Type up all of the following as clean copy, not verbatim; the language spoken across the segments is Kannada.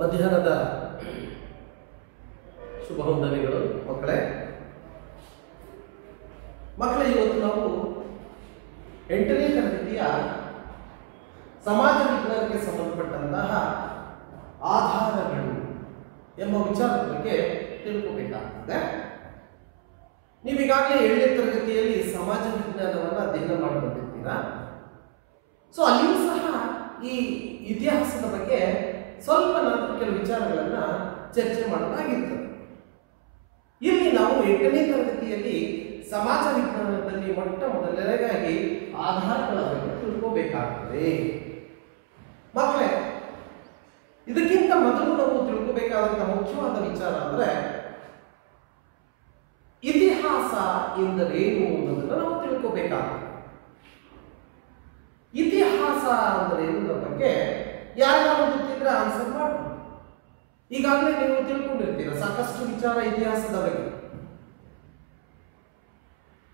ಮಧ್ಯಾಹ್ನದ ಶುಭ ವಂದನೆಗಳು ಮಕ್ಕಳೇ. ಇವತ್ತು ನಾವು 8ನೇ ತರಗತಿಯ ಸಮಾಜ ವಿಜ್ಞಾನಕ್ಕೆ ಸಂಬಂಧಪಟ್ಟಂತಹ ಆಧಾರಗಳು ಎಂಬ ವಿಚಾರದ ಬಗ್ಗೆ ತಿಳ್ಕೋಬೇಕಾಗ್ತದೆ. ನೀವೀಗಾಗಲೇ 7ನೇ ತರಗತಿಯಲ್ಲಿ ಸಮಾಜ ವಿಜ್ಞಾನವನ್ನು ಅಧ್ಯಯನ ಮಾಡಿ ಬಂದಿರ್ತೀರಾ. ಸೊ ಅಲ್ಲಿಯೂ ಸಹ ಈ ಇತಿಹಾಸದ ಬಗ್ಗೆ ಸ್ವಲ್ಪ ನಾನು ಕೆಲವು ವಿಚಾರಗಳನ್ನು ಚರ್ಚೆ ಮಾಡೋದಾಗಿರ್ತದೆ. ಇಲ್ಲಿ ನಾವು 8ನೇ ತರಗತಿಯಲ್ಲಿ ಸಮಾಜ ವಿಜ್ಞಾನದಲ್ಲಿ ಮೊಟ್ಟ ಮೊದಲನೇದಾಗಿ ಆಧಾರಗಳ ಬಗ್ಗೆ ತಿಳ್ಕೋಬೇಕಾಗ್ತದೆ. ಮಕ್ಕಳೇ, ಇದಕ್ಕಿಂತ ಮೊದಲು ನಾವು ತಿಳ್ಕೋಬೇಕಾದಂತಹ ಮುಖ್ಯವಾದ ವಿಚಾರ ಅಂದ್ರೆ ಇತಿಹಾಸ ಎಂದರೇನು ಅನ್ನೋದನ್ನು ನಾವು ತಿಳ್ಕೋಬೇಕಾಗ್ತದೆ. ಇತಿಹಾಸ ಅಂದ್ರೆ ಏನರ ಬಗ್ಗೆ ಯಾರ್ಯಾರು ಗೊತ್ತಿದ್ರೆ ಆನ್ಸರ್ ಮಾಡಿ. ಈಗಾಗಲೇ ನೀವು ತಿಳ್ಕೊಂಡಿರ್ತೀರ ಸಾಕಷ್ಟು ವಿಚಾರ ಇತಿಹಾಸದ ಬಗ್ಗೆ.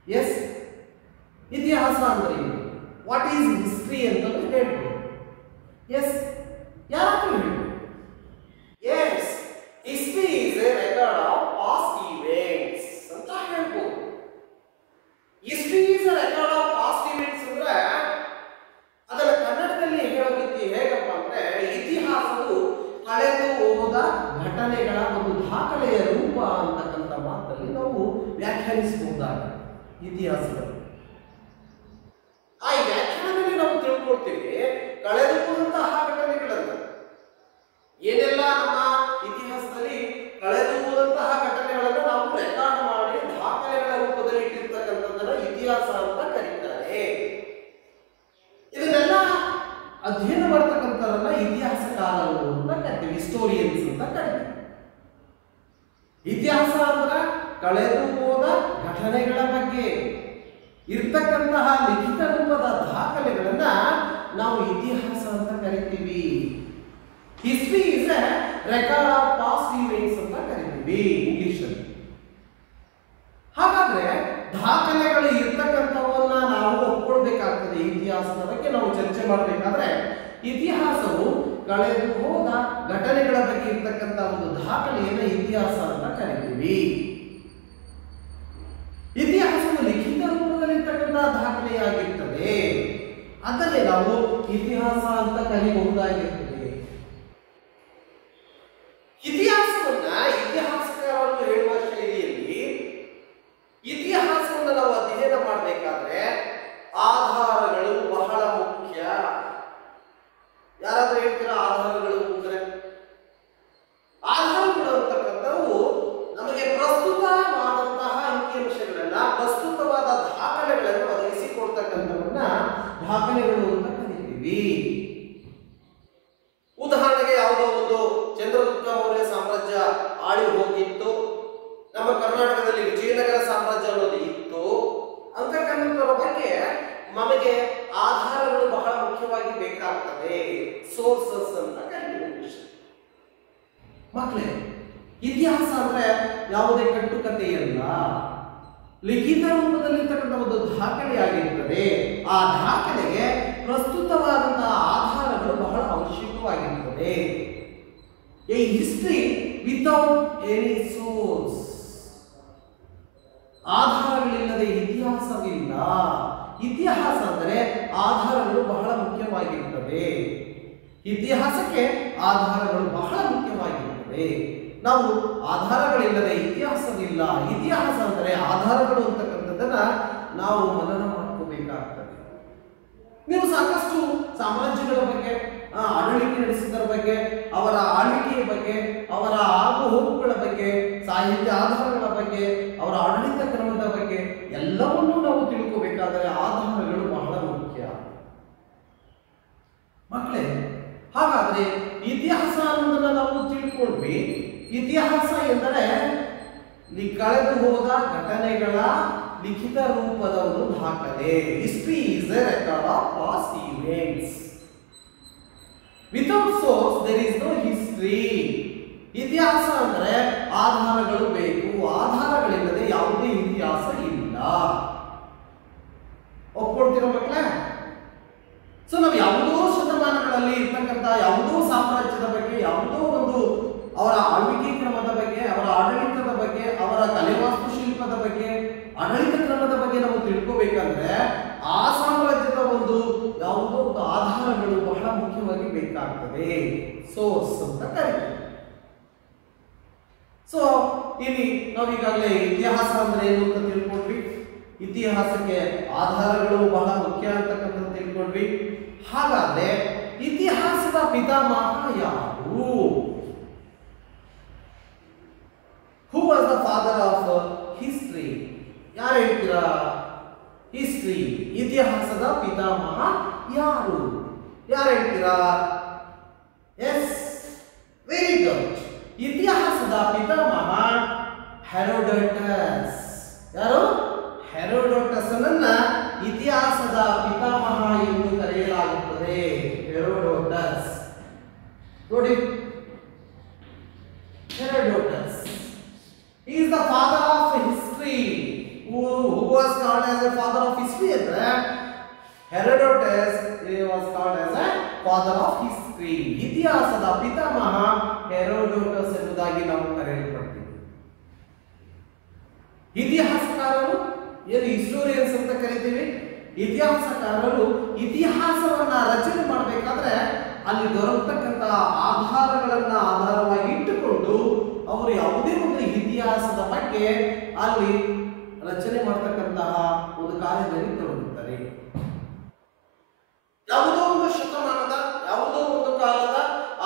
ಎಸ್, ಇತಿಹಾಸ ಅಂದ್ರೆ ಏನು, ವಾಟ್ ಈಸ್ ಹಿಸ್ಟ್ರಿ ಅಂತ ಹೇಳ್ಬೋದು. ಎಸ್, ಯಾರಾದ್ರೂ ಹೇಳ್ಬೋದು. Yes, history is a record of past events ಅಂತ ಹೇಳ್ಬೋದು. History is a record of past events ಅಂದ್ರೆ ಅದರ ಕನ್ನಡದಲ್ಲಿ ಹೇಳೋದಕ್ಕೆ ಹೇಗಪ್ಪ ಅಂದ್ರೆ ಇತಿಹಾಸವು ಕಳೆದು ಹೋದ ಘಟನೆಗಳ ಒಂದು ದಾಖಲೆಯ ರೂಪ ಅಂತಕ್ಕಂಥ ಮಾತಲ್ಲಿ ನಾವು ವ್ಯಾಖ್ಯಾನಿಸಬಹುದಾಗಿದೆ. ಇತಿಹಾಸದಲ್ಲಿ ಆ ವ್ಯಾಖ್ಯಾನದಲ್ಲಿ ನಾವು ತಿಳ್ಕೊಳ್ತೀವಿ ಕಳೆದು ಹೋದಂತಹ ಘಟನೆಗಳನ್ನು. ಏನೆಲ್ಲ ನಮ್ಮ ಇತಿಹಾಸದಲ್ಲಿ ಕಳೆದು ಹೋದಂತಹ ಘಟನೆಗಳನ್ನು ನಾವು ರೆಕಾರ್ಡ್ ಮಾಡಿ ದಾಖಲೆಗಳ ರೂಪದಲ್ಲಿ ಇಟ್ಟಿರ್ತಕ್ಕಂಥದ್ದನ್ನ ಇತಿಹಾಸ ಅಂತ ಕರೀತಾರೆ. ಇದನ್ನೆಲ್ಲ ಅಧ್ಯಯನ ಮಾಡತಕ್ಕಂಥವರನ್ನ ಇತಿಹಾಸಕಾರರು ಅಂತ ಕರಿತೀವಿ, ಹಿಸ್ಟೋರಿಯನ್ಸ್ ಅಂತ ಕರಿತೀವಿ. ಇತಿಹಾಸ ಅಂದ್ರೆ ಕಳೆದು ಹೋದ ಘಟನೆಗಳ ಬಗ್ಗೆ ಇರ್ತಕ್ಕಂತಹ ಲಿಖಿತ ರೂಪದ ದಾಖಲೆಗಳನ್ನ ನಾವು ಇತಿಹಾಸ ಅಂತ ಕರಿತೀವಿ. History is A record of past events ಅಂತ ಕರಿತೀವಿ ಇಂಗ್ಲಿಷಲ್ಲಿ. ಹಾಗಾದ್ರೆ ದಾಖಲೆಗಳು ಇರ್ತಕ್ಕಂಥವನ್ನ ನಾವು ಒಪ್ಕೊಳ್ಬೇಕಾಗ್ತದೆ. ಇತಿಹಾಸದ ಬಗ್ಗೆ ನಾವು ಚರ್ಚೆ ಮಾಡಬೇಕಾದ್ರೆ ಇತಿಹಾಸವು ಕಳೆದು ಹೋದ ಘಟನೆಗಳ ಬಗ್ಗೆ ಇರ್ತಕ್ಕಂಥ ಒಂದು ದಾಖಲೆಯನ್ನು ಇತಿಹಾಸ ಅಂತ ಕರಿತೀವಿ. ಇತಿಹಾಸವು ಲಿಖಿತ ರೂಪದಲ್ಲಿರ್ತಕ್ಕಂಥ ದಾಖಲೆಯಾಗಿರ್ತದೆ. ಅದನ್ನೇ ನಾವು ಇತಿಹಾಸ ಅಂತ ಕರೆಯಬಹುದಾಗಿರ್ತದೆ. ಇತಿಹಾಸವನ್ನ ಇತಿಹಾಸಕಾರರು ಹೇಳುವ ಶೈಲಿಯಲ್ಲಿ ಇತಿಹಾಸವನ್ನು ನಾವು ಅಧ್ಯಯನ ಮಾಡಬೇಕಾದ್ರೆ ಆಧಾರಗಳು ಬಹಳ ಮುಖ್ಯ. ಯಾರಾದ್ರೂ ಹೇಳ್ತೀರಾ ಆಧಾರಗಳು ಅಂದ್ರೆ? ಆಧಾರಗಳು ಅಂತಕ್ಕಂಥವು ನಮಗೆ ಪ್ರಸ್ತುತವಾದಂತಹ ಅಂಕಿಅಂಶಗಳನ್ನ, ಪ್ರಸ್ತುತವಾದ ದಾಖಲೆಗಳನ್ನು ಒದಗಿಸಿಕೊಡ್ತಕ್ಕಂಥವನ್ನ ದಾಖಲೆಗಳು ಅಂತ ಕರಿತೀವಿ. ಉದಾಹರಣೆಗೆ ಯಾವುದೋ ಒಂದು ಚಂದ್ರಗುಪ್ತ ಮೌರ್ಯ ಸಾಮ್ರಾಜ್ಯ ಆಳಿ ಹೋಗಿತ್ತು, ನಮ್ಮ ಕರ್ನಾಟಕದಲ್ಲಿ ವಿಜಯನಗರ ಸಾಮ್ರಾಜ್ಯ ಅನ್ನೋದು ಇತ್ತು ಅಂತಕ್ಕಂಥವ್ರ ಬಗ್ಗೆ ನಮಗೆ ಆಧಾರಗಳು ಬಹಳ ಮುಖ್ಯವಾಗಿ ಬೇಕಾಗ್ತದೆ. ಸೋರ್ಸಸ್ ಅಂತ ಕರೀತೀವಿ. ಮಕ್ಕಳೇ, ಇತಿಹಾಸ ಅಂದ್ರೆ ಯಾವುದೇ ಕಟ್ಟುಕತೆಯಲ್ಲ, ಲಿಖಿತ ರೂಪದಲ್ಲಿರ್ತಕ್ಕಂಥ ಒಂದು ದಾಖಲೆ ಆಗಿರ್ತದೆ. ಆ ದಾಖಲೆಗೆ ಪ್ರಸ್ತುತವಾದಂತಹ ಆಧಾರಗಳು ಬಹಳ ಅವಶ್ಯಕವಾಗಿರ್ತದೆ. A history without any source, ಆಧಾರಗಳಿಲ್ಲದೆ ಇತಿಹಾಸವಿಲ್ಲ. ಇತಿಹಾಸ ಅಂದರೆ ಆಧಾರಗಳು ಬಹಳ ಮುಖ್ಯವಾಗಿರ್ತದೆ. ಇತಿಹಾಸಕ್ಕೆ ಆಧಾರಗಳು ಬಹಳ ಮುಖ್ಯವಾಗಿರ್ತದೆ. ನಾವು ಆಧಾರಗಳಿಲ್ಲದೆ ಇತಿಹಾಸವಿಲ್ಲ, ಇತಿಹಾಸ ಅಂದರೆ ಆಧಾರಗಳು ಅಂತಕ್ಕಂಥದ್ದನ್ನ ನಾವು ಮನನ ಮಾಡ್ಕೋಬೇಕಾಗ್ತದೆ. ನೀವು ಸಾಕಷ್ಟು ಸಾಮ್ರಾಜ್ಯಗಳ ಬಗ್ಗೆ, ಆಡಳಿಕೆ ನಡೆಸಿದರ ಬಗ್ಗೆ, ಅವರ ಆಳ್ವಿಕೆಯ ಬಗ್ಗೆ, ಅವರ ಆಗು ಹೋಗುಗಳ ಬಗ್ಗೆ, ಸಾಹಿತ್ಯ ಆಧಾರಗಳ ಬಗ್ಗೆ, ಅವರ ಆಡಳಿತ ಕ್ರಮದ ಬಗ್ಗೆ ಎಲ್ಲವನ್ನೂ ನಾವು ತಿಳ್ಕೋಬೇಕಾದರೆ ಆಧಾರಗಳು ಬಹಳ ಮುಖ್ಯ. ಮಕ್ಕಳೇ, ಹಾಗಾದ್ರೆ ಇತಿಹಾಸ ಅನ್ನೋದನ್ನ ನಾವು ತಿಳ್ಕೊಂಡ್ವಿ. ಇತಿಹಾಸ ಎಂದರೆ ಕಳೆದು ಹೋದ ಘಟನೆಗಳ ಲಿಖಿತ ರೂಪದ ಒಂದು ದಾಖಲೆ. History is a record of past events. Without source there is no history. ಇತಿಹಾಸ ಅಂದ್ರೆ ಆಧಾರಗಳು ಬೇಕು, ಆಧಾರಗಳಿಲ್ಲದೆ ಯಾವುದೇ ಇತಿಹಾಸ ಇಲ್ಲ. ಒಪ್ಕೊಳ್ತಿರೋ ಮಕ್ಕಳೇ? ಸೊ ನಾವು ಯಾವುದೋ ಶತಮಾನಗಳಲ್ಲಿ ಇರ್ತಕ್ಕಂಥ ಯಾವುದೋ ಸಾಮ್ರಾಜ್ಯದ ಬಗ್ಗೆ, ಯಾವುದೋ ಒಂದು ಅವರ ಆಳ್ವಿಕೆ ಕ್ರಮದ ಬಗ್ಗೆ, ಅವರ ಆಡಳಿತದ ಬಗ್ಗೆ, ಅವರ ಕಲೆ ವಾಸ್ತುಶಿಲ್ಪದ ಬಗ್ಗೆ, ಆಡಳಿತ ಕ್ರಮದ ಬಗ್ಗೆ ನಾವು ತಿಳ್ಕೋಬೇಕಂದ್ರೆ ಆ ಸಾಮ್ರಾಜ್ಯದ ಒಂದು ಯಾವುದೋ ಒಂದು ಆಧಾರಗಳು ಬಹಳ ಮುಖ್ಯವಾಗಿ ಬೇಕಾಗ್ತದೆ. ಸೋರ್ಸ್ ಅಂತ ಕರೀತೀವಿ. ಸೊ ಇಲ್ಲಿ ನಾವು ಈಗಾಗಲೇ ಇತಿಹಾಸ ಅಂದ್ರೆ ಏನು ಅಂತ ತಿಳ್ಕೊಂಡ್ವಿ. ಇತಿಹಾಸಕ್ಕೆ ಆಧಾರಗಳು ಬಹಳ ಮುಖ್ಯ ಅಂತಕ್ಕಂಥ ತಿಳ್ಕೊಂಡ್ವಿ. ಹಾಗಾದ್ರೆ ಇತಿಹಾಸದ ಪಿತಾಮಹ ಯಾರು? Who was the father of history? ಯಾರು ಹೇಳ್ತೀರಾ? ಹಿಸ್ಟ್ರಿ, ಇತಿಹಾಸದ ಪಿತಾಮಹ ಯಾರು? ಯಾರು ಹೇಳ್ತೀರಾ? Yes, very good. ಇತಿಹಾಸದ ಪಿತಾಮಹ ಹೆರೋಡೋಟಸ್. ಯಾರು? ಹೆರೋಡೋಟಸ್ ಅನ್ನ ಇತಿಹಾಸದ ಪಿತಾಮಹ ಎಂದು ಕರೆಯಲಾಗುತ್ತದೆ. ಹೆರೋಡೋಟಸ್ ನೋಡಿ, Herodotus is the father of history. Who was called as a father of history? Herodotus was called as a father of history. ಇತಿಹಾಸದ ಪಿತಾಮಹ ಹೆರೋಡೋಟಸ್ ಎಂಬುದಾಗಿ ನಾವು ಕರೆಯಲ್ಪಡ್ತೀವಿ. ಇತಿಹಾಸಕಾರರು ಏನು ಹಿಸ್ಟೋರಿಯನ್ಸ್ ಅಂತ ಕರಿತೀವಿ. ಇತಿಹಾಸಕಾರರು ಇತಿಹಾಸವನ್ನ ರಚನೆ ಮಾಡಬೇಕಾದ್ರೆ ಅಲ್ಲಿ ದೊರಕತಕ್ಕಂತಹ ಆಧಾರಗಳನ್ನ ಆಧಾರವಾಗಿ ಇಟ್ಟುಕೊಂಡು ಅವರು ಯಾವುದೇ ಒಂದು ಇತಿಹಾಸದ ಬಗ್ಗೆ ಅಲ್ಲಿ ರಚನೆ ಮಾಡತಕ್ಕಂತಹ ಒಂದು ಕಾರ್ಯದಲ್ಲಿ ತೊಡಗುತ್ತಾರೆ. ಯಾವುದೋ ಒಂದು ಶತಮಾನದ, ಯಾವುದೋ ಒಂದು ಕಾಲದ,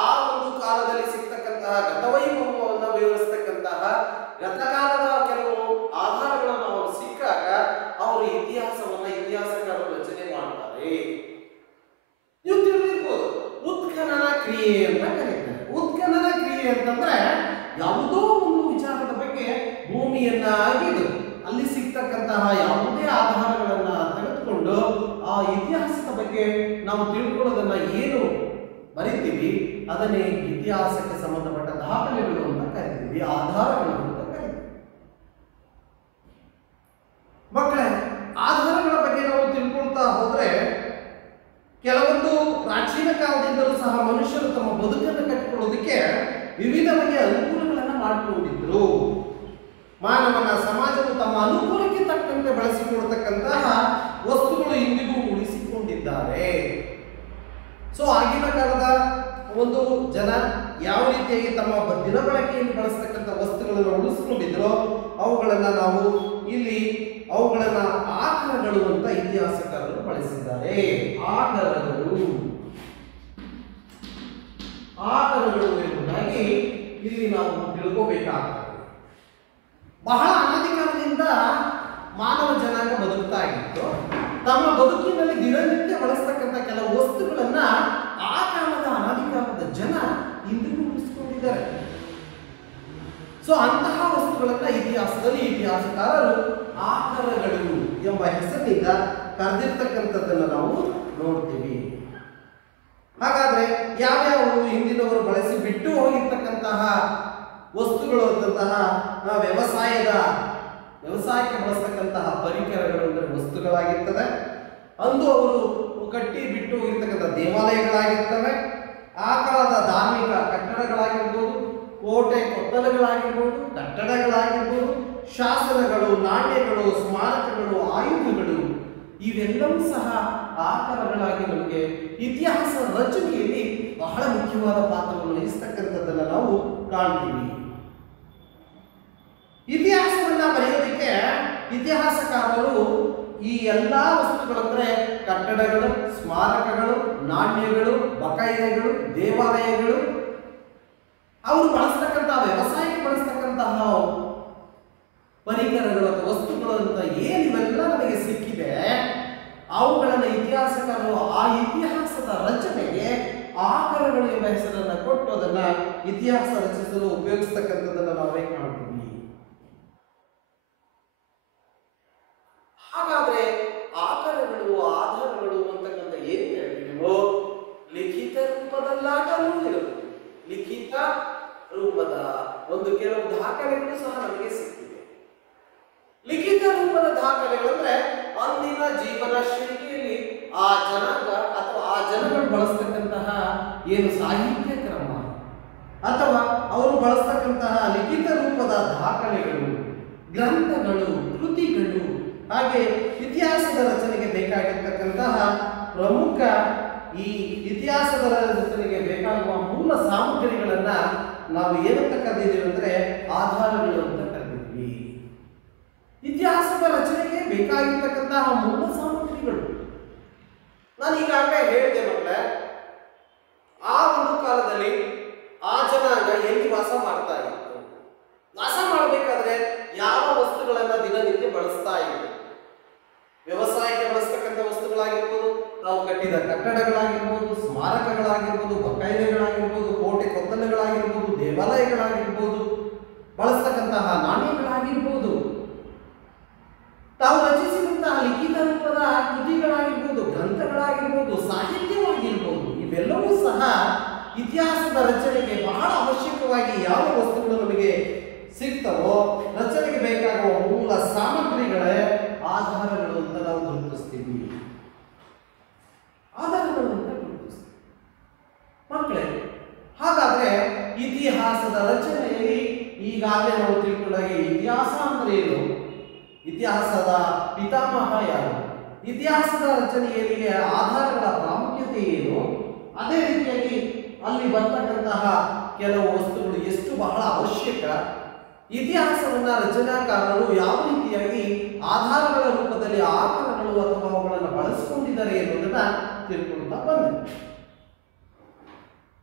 ಆ ಒಂದು ಕಾಲದಲ್ಲಿ ಸಿಗ್ತಕ್ಕಂತಹ ಗತವೈಭವವನ್ನು ವಿವರಿಸತಕ್ಕಂತಹ ಗತಕಾಲದ ಕೆಲವು ಆಧಾರಗಳನ್ನು ಅವರು ಸಿಕ್ಕಾಗ ಅವರು ಇತಿಹಾಸಕಾರರು ರಚನೆ ಮಾಡ್ತಾರೆ. ನೀವು ತಿಳಿದಿರ್ಬೋದು, ಉತ್ಖನನ ಕ್ರಿಯೆ ಅಂತ ಕರೀತಾರೆ. ಉತ್ಖನನ ಕ್ರಿಯೆ ಅಂತಂದ್ರೆ ಯಾವುದೋ ಒಂದು ವಿಚಾರದ ಬಗ್ಗೆ ಭೂಮಿಯನ್ನ ಅಗೆದು ಅಲ್ಲಿ ಸಿಗ್ತಕ್ಕಂತಹ ಯಾವುದೇ ಆಧಾರಗಳನ್ನ ತೆಗೆದುಕೊಂಡು ಆ ಇತಿಹಾಸದ ಬಗ್ಗೆ ನಾವು ತಿಳ್ಕೊಳ್ಳೋದನ್ನ ಏನು ಬರಿತೀವಿ ಅದನ್ನೇ ಇತಿಹಾಸಕ್ಕೆ ಸಂಬಂಧಪಟ್ಟ ದಾಖಲೆಗಳು ಅಂತ ಕರಿತೀವಿ, ಆಧಾರಗಳು ಅಂತ ಕರಿತೀವಿ. ಮಕ್ಕಳೇ, ಆಧಾರಗಳ ಬಗ್ಗೆ ನಾವು ತಿಳ್ಕೊಳ್ತಾ ಹೋದ್ರೆ ಕೆಲವೊಂದು ಪ್ರಾಚೀನ ಕಾಲದಿಂದಲೂ ಸಹ ಮನುಷ್ಯರು ತಮ್ಮ ಬದುಕನ್ನು ಕಟ್ಟಿಕೊಳ್ಳೋದಕ್ಕೆ ವಿವಿಧ ಬಗೆಯ ಅನುಕೂಲಗಳನ್ನ ಮಾಡಿಕೊಂಡಿದ್ರು. ಮಾನವನ ಸಮಾಜವು ತಮ್ಮ ಅನುಕೂಲಕ್ಕೆ ತಕ್ಕಂತೆ ಬಳಸಿಕೊಳ್ತಕ್ಕಂತಹ ವಸ್ತುಗಳು ಇಂದಿಗೂ ಉಳಿಸಿಕೊಂಡಿದ್ದಾರೆ. ಸೊ ಆಗಿನ ಕಾಲದ ಒಂದು ಜನ ಯಾವ ರೀತಿಯಾಗಿ ತಮ್ಮ ದಿನಬಳಕೆಯಲ್ಲಿ ಬಳಸತಕ್ಕಂಥ ವಸ್ತುಗಳನ್ನು ಉಳಿಸಿಕೊಂಡಿದ್ರೋ ಅವುಗಳನ್ನ ನಾವು ಇಲ್ಲಿ ಅವುಗಳನ್ನ ಆಕರಗಳು ಅಂತ ಇತಿಹಾಸಕಾರರು ಬಳಸಿದ್ದಾರೆ. ಆಕರಗಳು ಎಂಬುದಾಗಿ ಇಲ್ಲಿ ನಾವು ತಿಳ್ಕೋಬೇಕಾಗ್ತದೆ. ಬಹಳ ಅನಾದಿ ಕಾಲದಿಂದ ಮಾನವ ಜನಾಂಗ ಬದುಕ್ತಾ ಇತ್ತು. ತಮ್ಮ ಬದುಕಿನಲ್ಲಿ ದಿನನಿತ್ಯ ಬಳಸತಕ್ಕಂಥ ಕೆಲವು ವಸ್ತುಗಳನ್ನ ಆ ಕಾಲದ ಅನಾದಿ ಕಾಲದ ಜನ ಇಂದಿಗೂ ಉಳಿಸಿಕೊಂಡಿದ್ದಾರೆ. ಸೊ ಅಂತಹ ವಸ್ತುಗಳನ್ನ ಇತಿಹಾಸದಲ್ಲಿ ಇತಿಹಾಸಕಾರರು ಆಕರಗಳು ಎಂಬ ಹೆಸರಿನಿಂದ ಕರೆದಿರ್ತಕ್ಕಂಥದ್ದನ್ನು ನಾವು ನೋಡ್ತೀವಿ. ಹಾಗಾದ್ರೆ ಯಾವ್ಯಾವ ಹಿಂದಿನವರು ಬಳಸಿ ಬಿಟ್ಟು ಹೋಗಿರ್ತಕ್ಕಂತಹ ವಸ್ತುಗಳು ಅಂತಹ ವ್ಯವಸಾಯಕ್ಕೆ ಬಳಸ್ತಕ್ಕಂತಹ ಪರಿಕರಗಳು ಅಂದರೆ ವಸ್ತುಗಳಾಗಿರ್ತದೆ. ಅಂದು ಅವರು ಕಟ್ಟಿ ಬಿಟ್ಟು ಹೋಗಿರ್ತಕ್ಕಂಥ ದೇವಾಲಯಗಳಾಗಿರ್ತವೆ. ಆ ಕಾಲದ ಧಾರ್ಮಿಕ ಕಟ್ಟಡಗಳಾಗಿರ್ಬೋದು, ಕೋಟೆ ಕೊತ್ತಲಗಳಾಗಿರ್ಬೋದು, ಕಟ್ಟಡಗಳಾಗಿರ್ಬೋದು, ಶಾಸನಗಳು, ನಾಣ್ಯಗಳು, ಸ್ಮಾರಕಗಳು, ಆಯುಧಗಳು ಇವೆಲ್ಲವೂ ಸಹ ಆಕಾರಗಳಾಗಿ ನಮಗೆ ಇತಿಹಾಸ ರಚನೆಯಲ್ಲಿ ಬಹಳ ಮುಖ್ಯವಾದ ಪಾತ್ರವನ್ನು ವಹಿಸ್ತಕ್ಕಂಥದ್ದನ್ನು ನಾವು ಕಾಣ್ತೀವಿ. ಇತಿಹಾಸವನ್ನ ಬರೆಯೋದಕ್ಕೆ ಇತಿಹಾಸಕಾರರು ಈ ಎಲ್ಲಾ ವಸ್ತುಗಳಂದ್ರೆ ಕಟ್ಟಡಗಳು, ಸ್ಮಾರಕಗಳು, ನಾಣ್ಯಗಳು, ಬಕಾಯಿಗಳು, ದೇವಾಲಯಗಳು, ಅವರು ಬಳಸ್ತಕ್ಕಂಥ ವ್ಯವಸಾಯಕ್ಕೆ ಬಳಸ್ತಕ್ಕಂತಹ ಪರಿಕರಗಳು ಅಥವಾ ವಸ್ತುಗಳು ಅಂತ ಏನಿವೆಲ್ಲ ನಮಗೆ ಸಿಕ್ಕಿದೆ ಅವುಗಳನ್ನು ಇತಿಹಾಸಕಾರರು ಆ ಇತಿಹಾಸದ ರಚನೆಗೆ ಆಕರಗಳು ಎಂಬ ಹೆಸರನ್ನು ಕೊಟ್ಟು ಅದನ್ನ ಇತಿಹಾಸ ರಚಿಸಲು ಉಪಯೋಗಿಸ್ತಕ್ಕಂಥದ್ದನ್ನು ನಾವೇ ಕಾಣ್ತೀವಿ. ಹಾಗಾದ್ರೆ ಆಕರಗಳು, ಆಧಾರಗಳು ಅಂತಕ್ಕಂಥ ಏನ್ ಹೇಳಿದೀವೋ ಲಿಖಿತ ರೂಪದಲ್ಲಾಗಲೂ ಇರುತ್ತೆ. ಲಿಖಿತ ರೂಪದ ಒಂದು ಕೆಲವು ದಾಖಲೆಗಳು ಸಹ ನಮಗೆ ಸಿಕ್ಕಿದೆ. ಲಿಖಿತ ರೂಪದ ದಾಖಲೆಗಳಂದ್ರೆ ಅಂದಿನ ಜೀವನ ಶೈಲಿಯಲ್ಲಿ ಆ ಜನಾಂಗ ಅಥವಾ ಆ ಜನಗಳು ಬಳಸ್ತಕ್ಕಂತಹ ಏನು ಸಾಹಿತ್ಯ ಕ್ರಮ ಬಳಸ್ತಕ್ಕಂತಹ ಲಿಖಿತ ರೂಪದ ದಾಖಲೆಗಳು, ಗ್ರಂಥಗಳು, ಕೃತಿಗಳು, ಹಾಗೆ ಇತಿಹಾಸದ ರಚನೆಗೆ ಬೇಕಾಗಿರ್ತಕ್ಕಂತಹ ಪ್ರಮುಖ ಈ ಇತಿಹಾಸದ ರಚನೆಗೆ ಬೇಕಾಗುವ ಮೂಲ ಸಾಮಗ್ರಿಗಳನ್ನ ನಾವು ಏನಂತ ಕರೆದಿದ್ದೀವಿ ಅಂದ್ರೆ ಆಧಾರಗಳು ಅಂತ ಕರೆದಿದ್ವಿ. ಇತಿಹಾಸದ ರಚನೆಗೆ ಬೇಕಾಗಿರ್ತಕ್ಕಂತಹ ಮೂಲ ಸಾಮಗ್ರಿಗಳು ನಾನು ಈಗಾಗಲೇ ಹೇಳಿದೆ ಮಕ್ಕಳೇ. ಆ ಒಂದು ಕಾಲದಲ್ಲಿ ಆ ಜನಾಂಗ ಎಲ್ಲಿ ವಾಸ ಮಾಡ್ತಾ ಇತ್ತು, ವಾಸ ಮಾಡಬೇಕಾದ್ರೆ ಯಾವ ವಸ್ತುಗಳನ್ನ ದಿನನಿತ್ಯ ಬಳಸ್ತಾ ಇತ್ತು, ವ್ಯವಸಾಯಕ್ಕೆ ಬಳಸ್ತಕ್ಕಂಥ ವಸ್ತುಗಳಾಗಿರ್ಬೋದು, ನಾವು ಕಟ್ಟಿದ ಕಟ್ಟಡಗಳಾಗಿರ್ಬೋದು, ಸ್ಮಾರಕಗಳಾಗಿರ್ಬೋದು, ಬಕಾಯಿದೆಗಳಾಗಿರ್ಬೋದು, ಕೋಟೆ ಕೊತ್ತಲಗಳಾಗಿರ್ಬೋದು, ದೇವಾಲಯಗಳಾಗಿರ್ಬೋದು, ಬಳಸ್ತಕ್ಕಂತಹ ನಾಣ್ಯಗಳಾಗಿರ್ಬೋದು, ತಾವು ರಚಿಸಿದಂತಹ ಲಿಖಿತ ರೂಪದ ಕೃತಿಗಳಾಗಿರ್ಬೋದು, ಗ್ರಂಥಗಳಾಗಿರ್ಬೋದು, ಸಾಹಿತ್ಯವಾಗಿರ್ಬೋದು, ಇವೆಲ್ಲವೂ ಸಹ ಇತಿಹಾಸದ ರಚನೆಗೆ ಬಹಳ ಅವಶ್ಯಕವಾಗಿ ಯಾವ ವಸ್ತುಗಳು ನಮಗೆ ಸಿಗ್ತವೋ ರಚನೆಗೆ ಬೇಕಾಗುವ ಮೂಲ ಸಾಮಗ್ರಿಗಳೇ ಆಧಾರಗಳು ಅಂತ ನಾವು ಗುರುತಿಸ್ತೀವಿ. ಆಧಾರಗಳು ಅಂತ ಗುರುತಿಸ್ತೀವಿ ಮಕ್ಕಳೇ. ಹಾಗಾದ್ರೆ ಇತಿಹಾಸದ ರಚನೆಯಲ್ಲಿ ಈಗಾಗಲೇ ನಾವು ತಿಳ್ಕೊಂಡಾಗೆ ಇತಿಹಾಸ ಅಂದ್ರೆ ಏನು, ಇತಿಹಾಸದ ಪಿತಾಮಹ ಯಾರು, ಇತಿಹಾಸದ ರಚನೆಯಲ್ಲಿ ಆಧಾರಗಳ ಪ್ರಾಮುಖ್ಯತೆ ಏನು, ಅದೇ ರೀತಿಯಾಗಿ ಅಲ್ಲಿ ಬರ್ತಕ್ಕಂತಹ ಕೆಲವು ವಸ್ತುಗಳು ಎಷ್ಟು ಬಹಳ ಅವಶ್ಯಕ, ಇತಿಹಾಸವನ್ನ ರಚನಾಕಾರರು ಯಾವ ರೀತಿಯಾಗಿ ಆಧಾರಗಳ ರೂಪದಲ್ಲಿ ಆಧಾರಗಳು ಅಥವಾ ಅವುಗಳನ್ನು ಬಳಸಿಕೊಂಡಿದ್ದಾರೆ ಎನ್ನುವುದನ್ನ ತಿಳ್ಕೊಳ್ತಾ ಬಂದೆ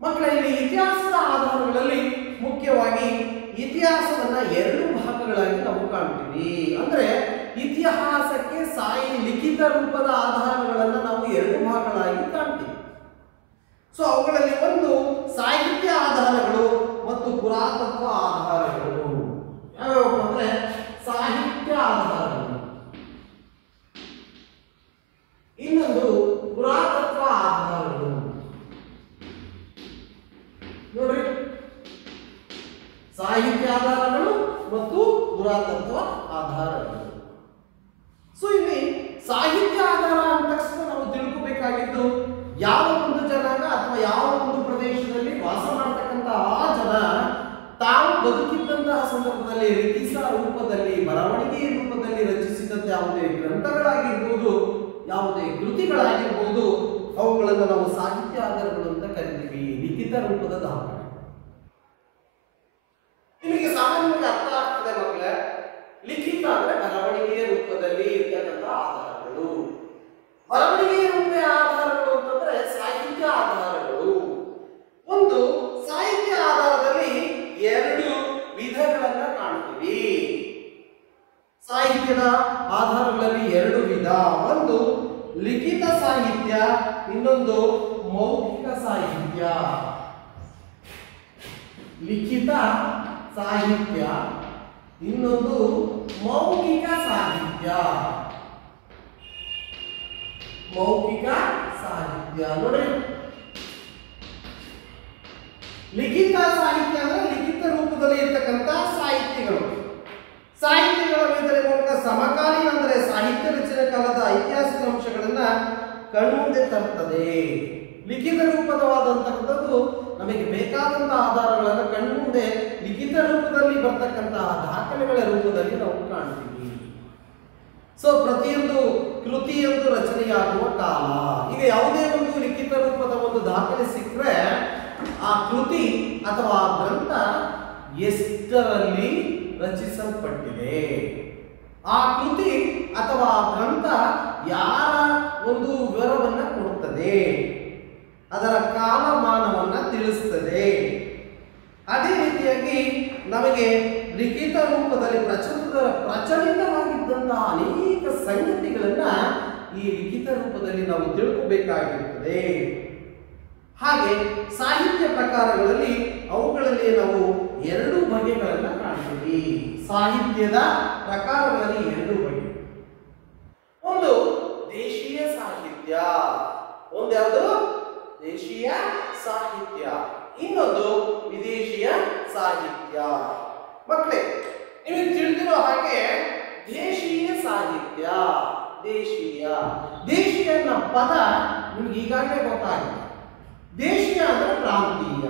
ಮಕ್ಕಳ. ಇಲ್ಲಿ ಇತಿಹಾಸದ ಆಧಾರಗಳಲ್ಲಿ ಮುಖ್ಯವಾಗಿ ಇತಿಹಾಸವನ್ನ ಎರಡು ಭಾಗಗಳಾಗಿ ನಾವು ಕಾಣ್ತೀವಿ. ಅಂದ್ರೆ ಇತಿಹಾಸಕ್ಕೆ ಲಿಖಿತ ರೂಪದ ಆಧಾರಗಳನ್ನ ನಾವು ಎರಡು ಭಾಗಗಳಾಗಿ ಕಾಣ್ತೀವಿ. ಸೊ ಅವುಗಳಲ್ಲಿ ಒಂದು ಸಾಹಿತ್ಯ ಆಧಾರಗಳು ಮತ್ತು ಪುರಾತತ್ವ ಆಧಾರಗಳು. ಯಾವ್ಯಾವ ಅಂದ್ರೆ ಸಾಹಿತ್ಯ ಆಧಾರಗಳು, ಇನ್ನೊಂದು ಪುರಾತತ್ವ ಆಧಾರಗಳು. ನೋಡ್ರಿ, ಸಾಹಿತ್ಯ ಆಧಾರಗಳು ಮತ್ತು ಪುರಾತತ್ವ ಆಧಾರಗಳು. ಸೊ ಇಲ್ಲಿ ಸಾಹಿತ್ಯ ಆಧಾರ ಅಂದ ತಕ್ಷಣ ನಾವು ತಿಳ್ಕೋಬೇಕಾಗಿದ್ದು ಯಾವ ಒಂದು ಜನಾಂಗ ಅಥವಾ ಯಾವ ಒಂದು ಪ್ರದೇಶದಲ್ಲಿ ವಾಸ ಮಾಡತಕ್ಕಂತ ಆ ಜನ ತಾವು ಬದುಕಿದ್ದಂತಹ ಸಂದರ್ಭದಲ್ಲಿ ಲಿಖಿತ ರೂಪದಲ್ಲಿ, ಬರವಣಿಗೆ ರೂಪದಲ್ಲಿ ರಚಿಸಿದಂತೆ ಯಾವುದೇ ಗ್ರಂಥಗಳಾಗಿರ್ಬೋದು, ಯಾವುದೇ ಕೃತಿಗಳಾಗಿರ್ಬೋದು, ಅವುಗಳನ್ನು ನಾವು ಸಾಹಿತ್ಯ ಆಧಾರಗಳು ಅಂತ ಕರಿತೀವಿ. ಲಿಖಿತ ರೂಪದ ದಾಖಲೆ ನಿಮಗೆ ಸಾಮಾನ್ಯವಾಗಿ ಅರ್ಥ ಆಗ್ತದೆ ಮಕ್ಕಳೇ. ಲಿಖಿತ ಅಂದ್ರೆ ಬರವಣಿಗೆಯ ರೂಪದಲ್ಲಿ ಇರ್ತಕ್ಕಂಥ ಆಧಾರಗಳು. ಬರವಣಿಗೆಯ ರೂಪದ ಆಧಾರಗಳು ಅಂತಂದ್ರೆ ಸಾಹಿತ್ಯ ಆಧಾರಗಳು. ಒಂದು ಸಾಹಿತ್ಯ ಆಧಾರದಲ್ಲಿ ಎರಡು ವಿಧಗಳನ್ನ ಕಾಣ್ತೀವಿ. ಸಾಹಿತ್ಯದ ಆಧಾರಗಳಲ್ಲಿ ಎರಡು ವಿಧ, ಒಂದು ಲಿಖಿತ ಸಾಹಿತ್ಯ, ಇನ್ನೊಂದು ಮೌಖಿಕ ಸಾಹಿತ್ಯ. ಲಿಖಿತ ಸಾಹಿತ್ಯ, ಇನ್ನೊಂದು ಮೌಖಿಕ ಸಾಹಿತ್ಯ. ಮೌಖಿಕ ಸಾಹಿತ್ಯ ನೋಡ್ರಿ, ಲಿಖಿತ ಸಾಹಿತ್ಯ ಅಂದ್ರೆ ಲಿಖಿತ ರೂಪದಲ್ಲಿ ಇರ್ತಕ್ಕಂಥ ಸಾಹಿತ್ಯಗಳು. ಸಾಹಿತ್ಯಗಳ ಇದರ ಮೂಲಕ ಸಮಕಾಲೀನ ಅಂದರೆ ಸಾಹಿತ್ಯ ರಚನೆ ಕಾಲದ ಐತಿಹಾಸಿಕ ಅಂಶಗಳನ್ನ ಕಣ್ಮುಂದೆ ತರ್ತದೆ. ಲಿಖಿತ ರೂಪದವಾದಂತಕ್ಕಂಥದ್ದು ನಮಗೆ ಬೇಕಾದಂತಹ ಆಧಾರಗಳನ್ನು ಕಣ್ಮುಂದೆ ಲಿಖಿತ ರೂಪದಲ್ಲಿ ಬರ್ತಕ್ಕಂತಹ ದಾಖಲೆಗಳ ರೂಪದಲ್ಲಿ ನಾವು ಕಾಣ್ತೀವಿ. ಸೊ ಪ್ರತಿಯೊಂದು ಕೃತಿಯೊಂದು ರಚನೆಯಾಗುವ ಕಾಲ. ಈಗ ಯಾವುದೇ ಒಂದು ಲಿಖಿತ ರೂಪದ ಒಂದು ದಾಖಲೆ ಸಿಕ್ಕರೆ ಆ ಕೃತಿ ಅಥವಾ ಗ್ರಂಥ ಎಷ್ಟರಲ್ಲಿ ರಚಿಸಲ್ಪಟ್ಟಿದೆ, ಆ ಕೃತಿ ಅಥವಾ ಗ್ರಂಥ ಯಾರ ಒಂದು ವಿವರವನ್ನ ಕೊಡುತ್ತದೆ, ಅದರ ಕಾಲಮಾನವನ್ನ ತಿಳಿಸುತ್ತದೆ. ಅದೇ ರೀತಿಯಾಗಿ ನಮಗೆ ಲಿಖಿತ ರೂಪದಲ್ಲಿ ಪ್ರಚಲಿತವಾಗಿದ್ದಂತಹ ಅನೇಕ ಸಂಗತಿಗಳನ್ನ ಈ ಲಿಖಿತ ರೂಪದಲ್ಲಿ ನಾವು ತಿಳ್ಕೋಬೇಕಾಗಿರುತ್ತದೆ. ಹಾಗೆ ಸಾಹಿತ್ಯ ಪ್ರಕಾರಗಳಲ್ಲಿ ಅವುಗಳಲ್ಲಿ ನಾವು ಎರಡು ಬಗೆಗಳನ್ನ ಕಾಣ್ತೀವಿ. ಸಾಹಿತ್ಯದ ಪ್ರಕಾರಗಳಲ್ಲಿ ಎರಡು ಬಗೆ. ಒಂದು ದೇಶೀಯ ಸಾಹಿತ್ಯ, ಒಂದು ಯಾವುದು ದೇಶೀಯ ಸಾಹಿತ್ಯ, ಇನ್ನೊಂದು ವಿದೇಶಿಯ ಸಾಹಿತ್ಯ. ಮಕ್ಕಳೇ ನಿಮಗೆ ತಿಳಿದಿರೋ ಹಾಗೆ ದೇಶೀಯ ಸಾಹಿತ್ಯ, ದೇಶೀಯ ಅನ್ನೋ ಪದ ನಿಮ್ಗೆ ಈಗಾಗಲೇ ಗೊತ್ತಾಗಿದೆ. ದೇಶೀಯ ಅಂದ್ರೆ ಪ್ರಾಂತೀಯ.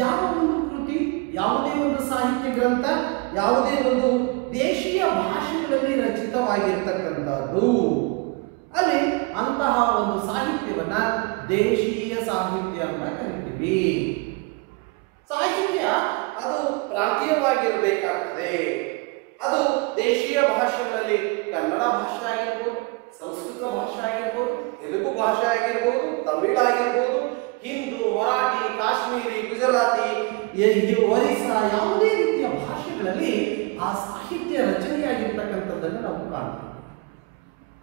ಯಾವ ಒಂದು ಕೃತಿ, ಯಾವುದೇ ಒಂದು ಸಾಹಿತ್ಯ ಗ್ರಂಥ ಯಾವುದೇ ಒಂದು ದೇಶೀಯ ಭಾಷೆಗಳಲ್ಲಿ ರಚಿತವಾಗಿರ್ತಕ್ಕಂಥದ್ದು, ಅಲ್ಲಿ ಅಂತಹ ಒಂದು ಸಾಹಿತ್ಯವನ್ನ ದೇಶೀಯ ಸಾಹಿತ್ಯ ಅಂತ ಕರಿತೀವಿ. ಸಾಹಿತ್ಯ ಅದು ಪ್ರಾಂತೀಯವಾಗಿರಬೇಕಾಗ್ತದೆ. ಅದು ದೇಶೀಯ ಭಾಷೆಗಳಲ್ಲಿ ಕನ್ನಡ ಭಾಷೆ ಆಗಿರ್ಬೋದು, ಸಂಸ್ಕೃತ ಭಾಷೆ ಆಗಿರ್ಬೋದು, ತೆಲುಗು ಭಾಷೆ ಆಗಿರ್ಬೋದು, ತಮಿಳು ಆಗಿರ್ಬೋದು, ಹಿಂದೂ, ಮರಾಠಿ, ಕಾಶ್ಮೀರಿ, ಗುಜರಾತಿ, ಒರಿಸ್ಸಾ, ಯಾವುದೇ ರೀತಿಯ ಭಾಷೆಗಳಲ್ಲಿ ಆ ಸಾಹಿತ್ಯ ರಚನೆಯಾಗಿರ್ತಕ್ಕಂಥದ್ದನ್ನು ನಾವು ಕಾಣ್ತೀವಿ.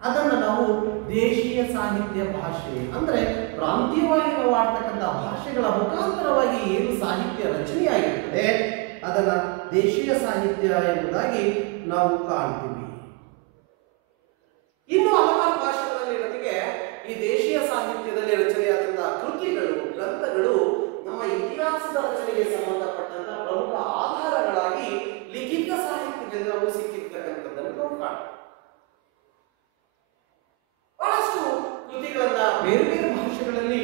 ಅದನ್ನು ನಾವು ದೇಶೀಯ ಸಾಹಿತ್ಯ ಭಾಷೆ ಅಂದ್ರೆ ಪ್ರಾಂತೀಯವಾಗಿ ನಾವು ಆಡ್ತಕ್ಕಂಥ ಭಾಷೆಗಳ ಮುಖಾಂತರವಾಗಿ ಏನು ಸಾಹಿತ್ಯ ರಚನೆಯಾಗಿರ್ತದೆ ಅದನ್ನ ದೇಶೀಯ ಸಾಹಿತ್ಯ ಎಂಬುದಾಗಿ ನಾವು ಕಾಣ್ತೀವಿ. ಇನ್ನು ಹಲವಾರು ಭಾಷೆಗಳಲ್ಲಿ ನಮಗೆ ಈ ದೇಶೀಯ ಸಾಹಿತ್ಯದಲ್ಲಿ ರಚನೆಯಾದಂತಹ ಕೃತಿಗಳು, ಗ್ರಂಥಗಳು ನಮ್ಮ ಇತಿಹಾಸದ ರಚನೆಗೆ ಸಂಬಂಧಪಟ್ಟಂತಹ ಪ್ರಮುಖ ಆಧಾರಗಳಾಗಿ ಲಿಖಿತ ಸಾಹಿತ್ಯದಲ್ಲಿ ನಾವು ಸಿಕ್ಕಿರ್ತಕ್ಕಂಥದ್ದನ್ನು ನಾವು ಕಾಣ್ತೀವಿ. ಬಹಳಷ್ಟು ಕೃತಿಗಳನ್ನ ಬೇರೆ ಬೇರೆ ಭಾಷೆಗಳಲ್ಲಿ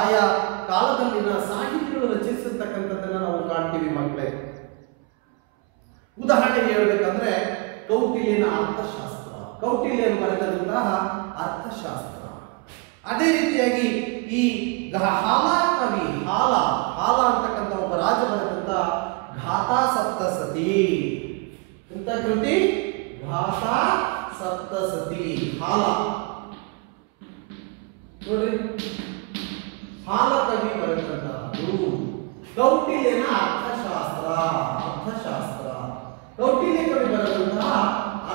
ಆಯಾ ಕಾಲದಲ್ಲಿನ ಸಾಹಿತಿಗಳು ರಚಿಸಿರ್ತಕ್ಕಂಥದ್ದನ್ನ ನಾವು ಕಾಣ್ತೀವಿ ಮಕ್ಕಳೇ. ಉದಾಹರಣೆಗೆ ಹೇಳ್ಬೇಕಂದ್ರೆ ಕೌಟಿಲ್ಯನ ಅರ್ಥಶಾಸ್ತ್ರ, ಕೌಟಿಲ್ಯನು ಬರೆದಂತಹ ಅರ್ಥಶಾಸ್ತ್ರ. ಅದೇ ರೀತಿಯಾಗಿ ಈ ಹಾಲ ಕವಿ ಹಾಲ ಅಂತಕ್ಕಂಥ ಒಬ್ಬ ರಾಜ ಬರೆದಂತಹ ಘಾತಾ ಸಪ್ತಸತಿ ಅಂತ ಕೃತಿ, ಘಾತಾ ಸಪ್ತಸತಿ ಹಾಲ ನೋಡ್ರಿ, ಹಾಲ ಕವಿ ಬರೆದಂತಹದ್ದು. ಕೌಟಿಲ್ಯನ ಅರ್ಥಶಾಸ್ತ್ರ ಕೌಟಿಲ್ಯ ಕವಿ ಬರೆದಂತಹ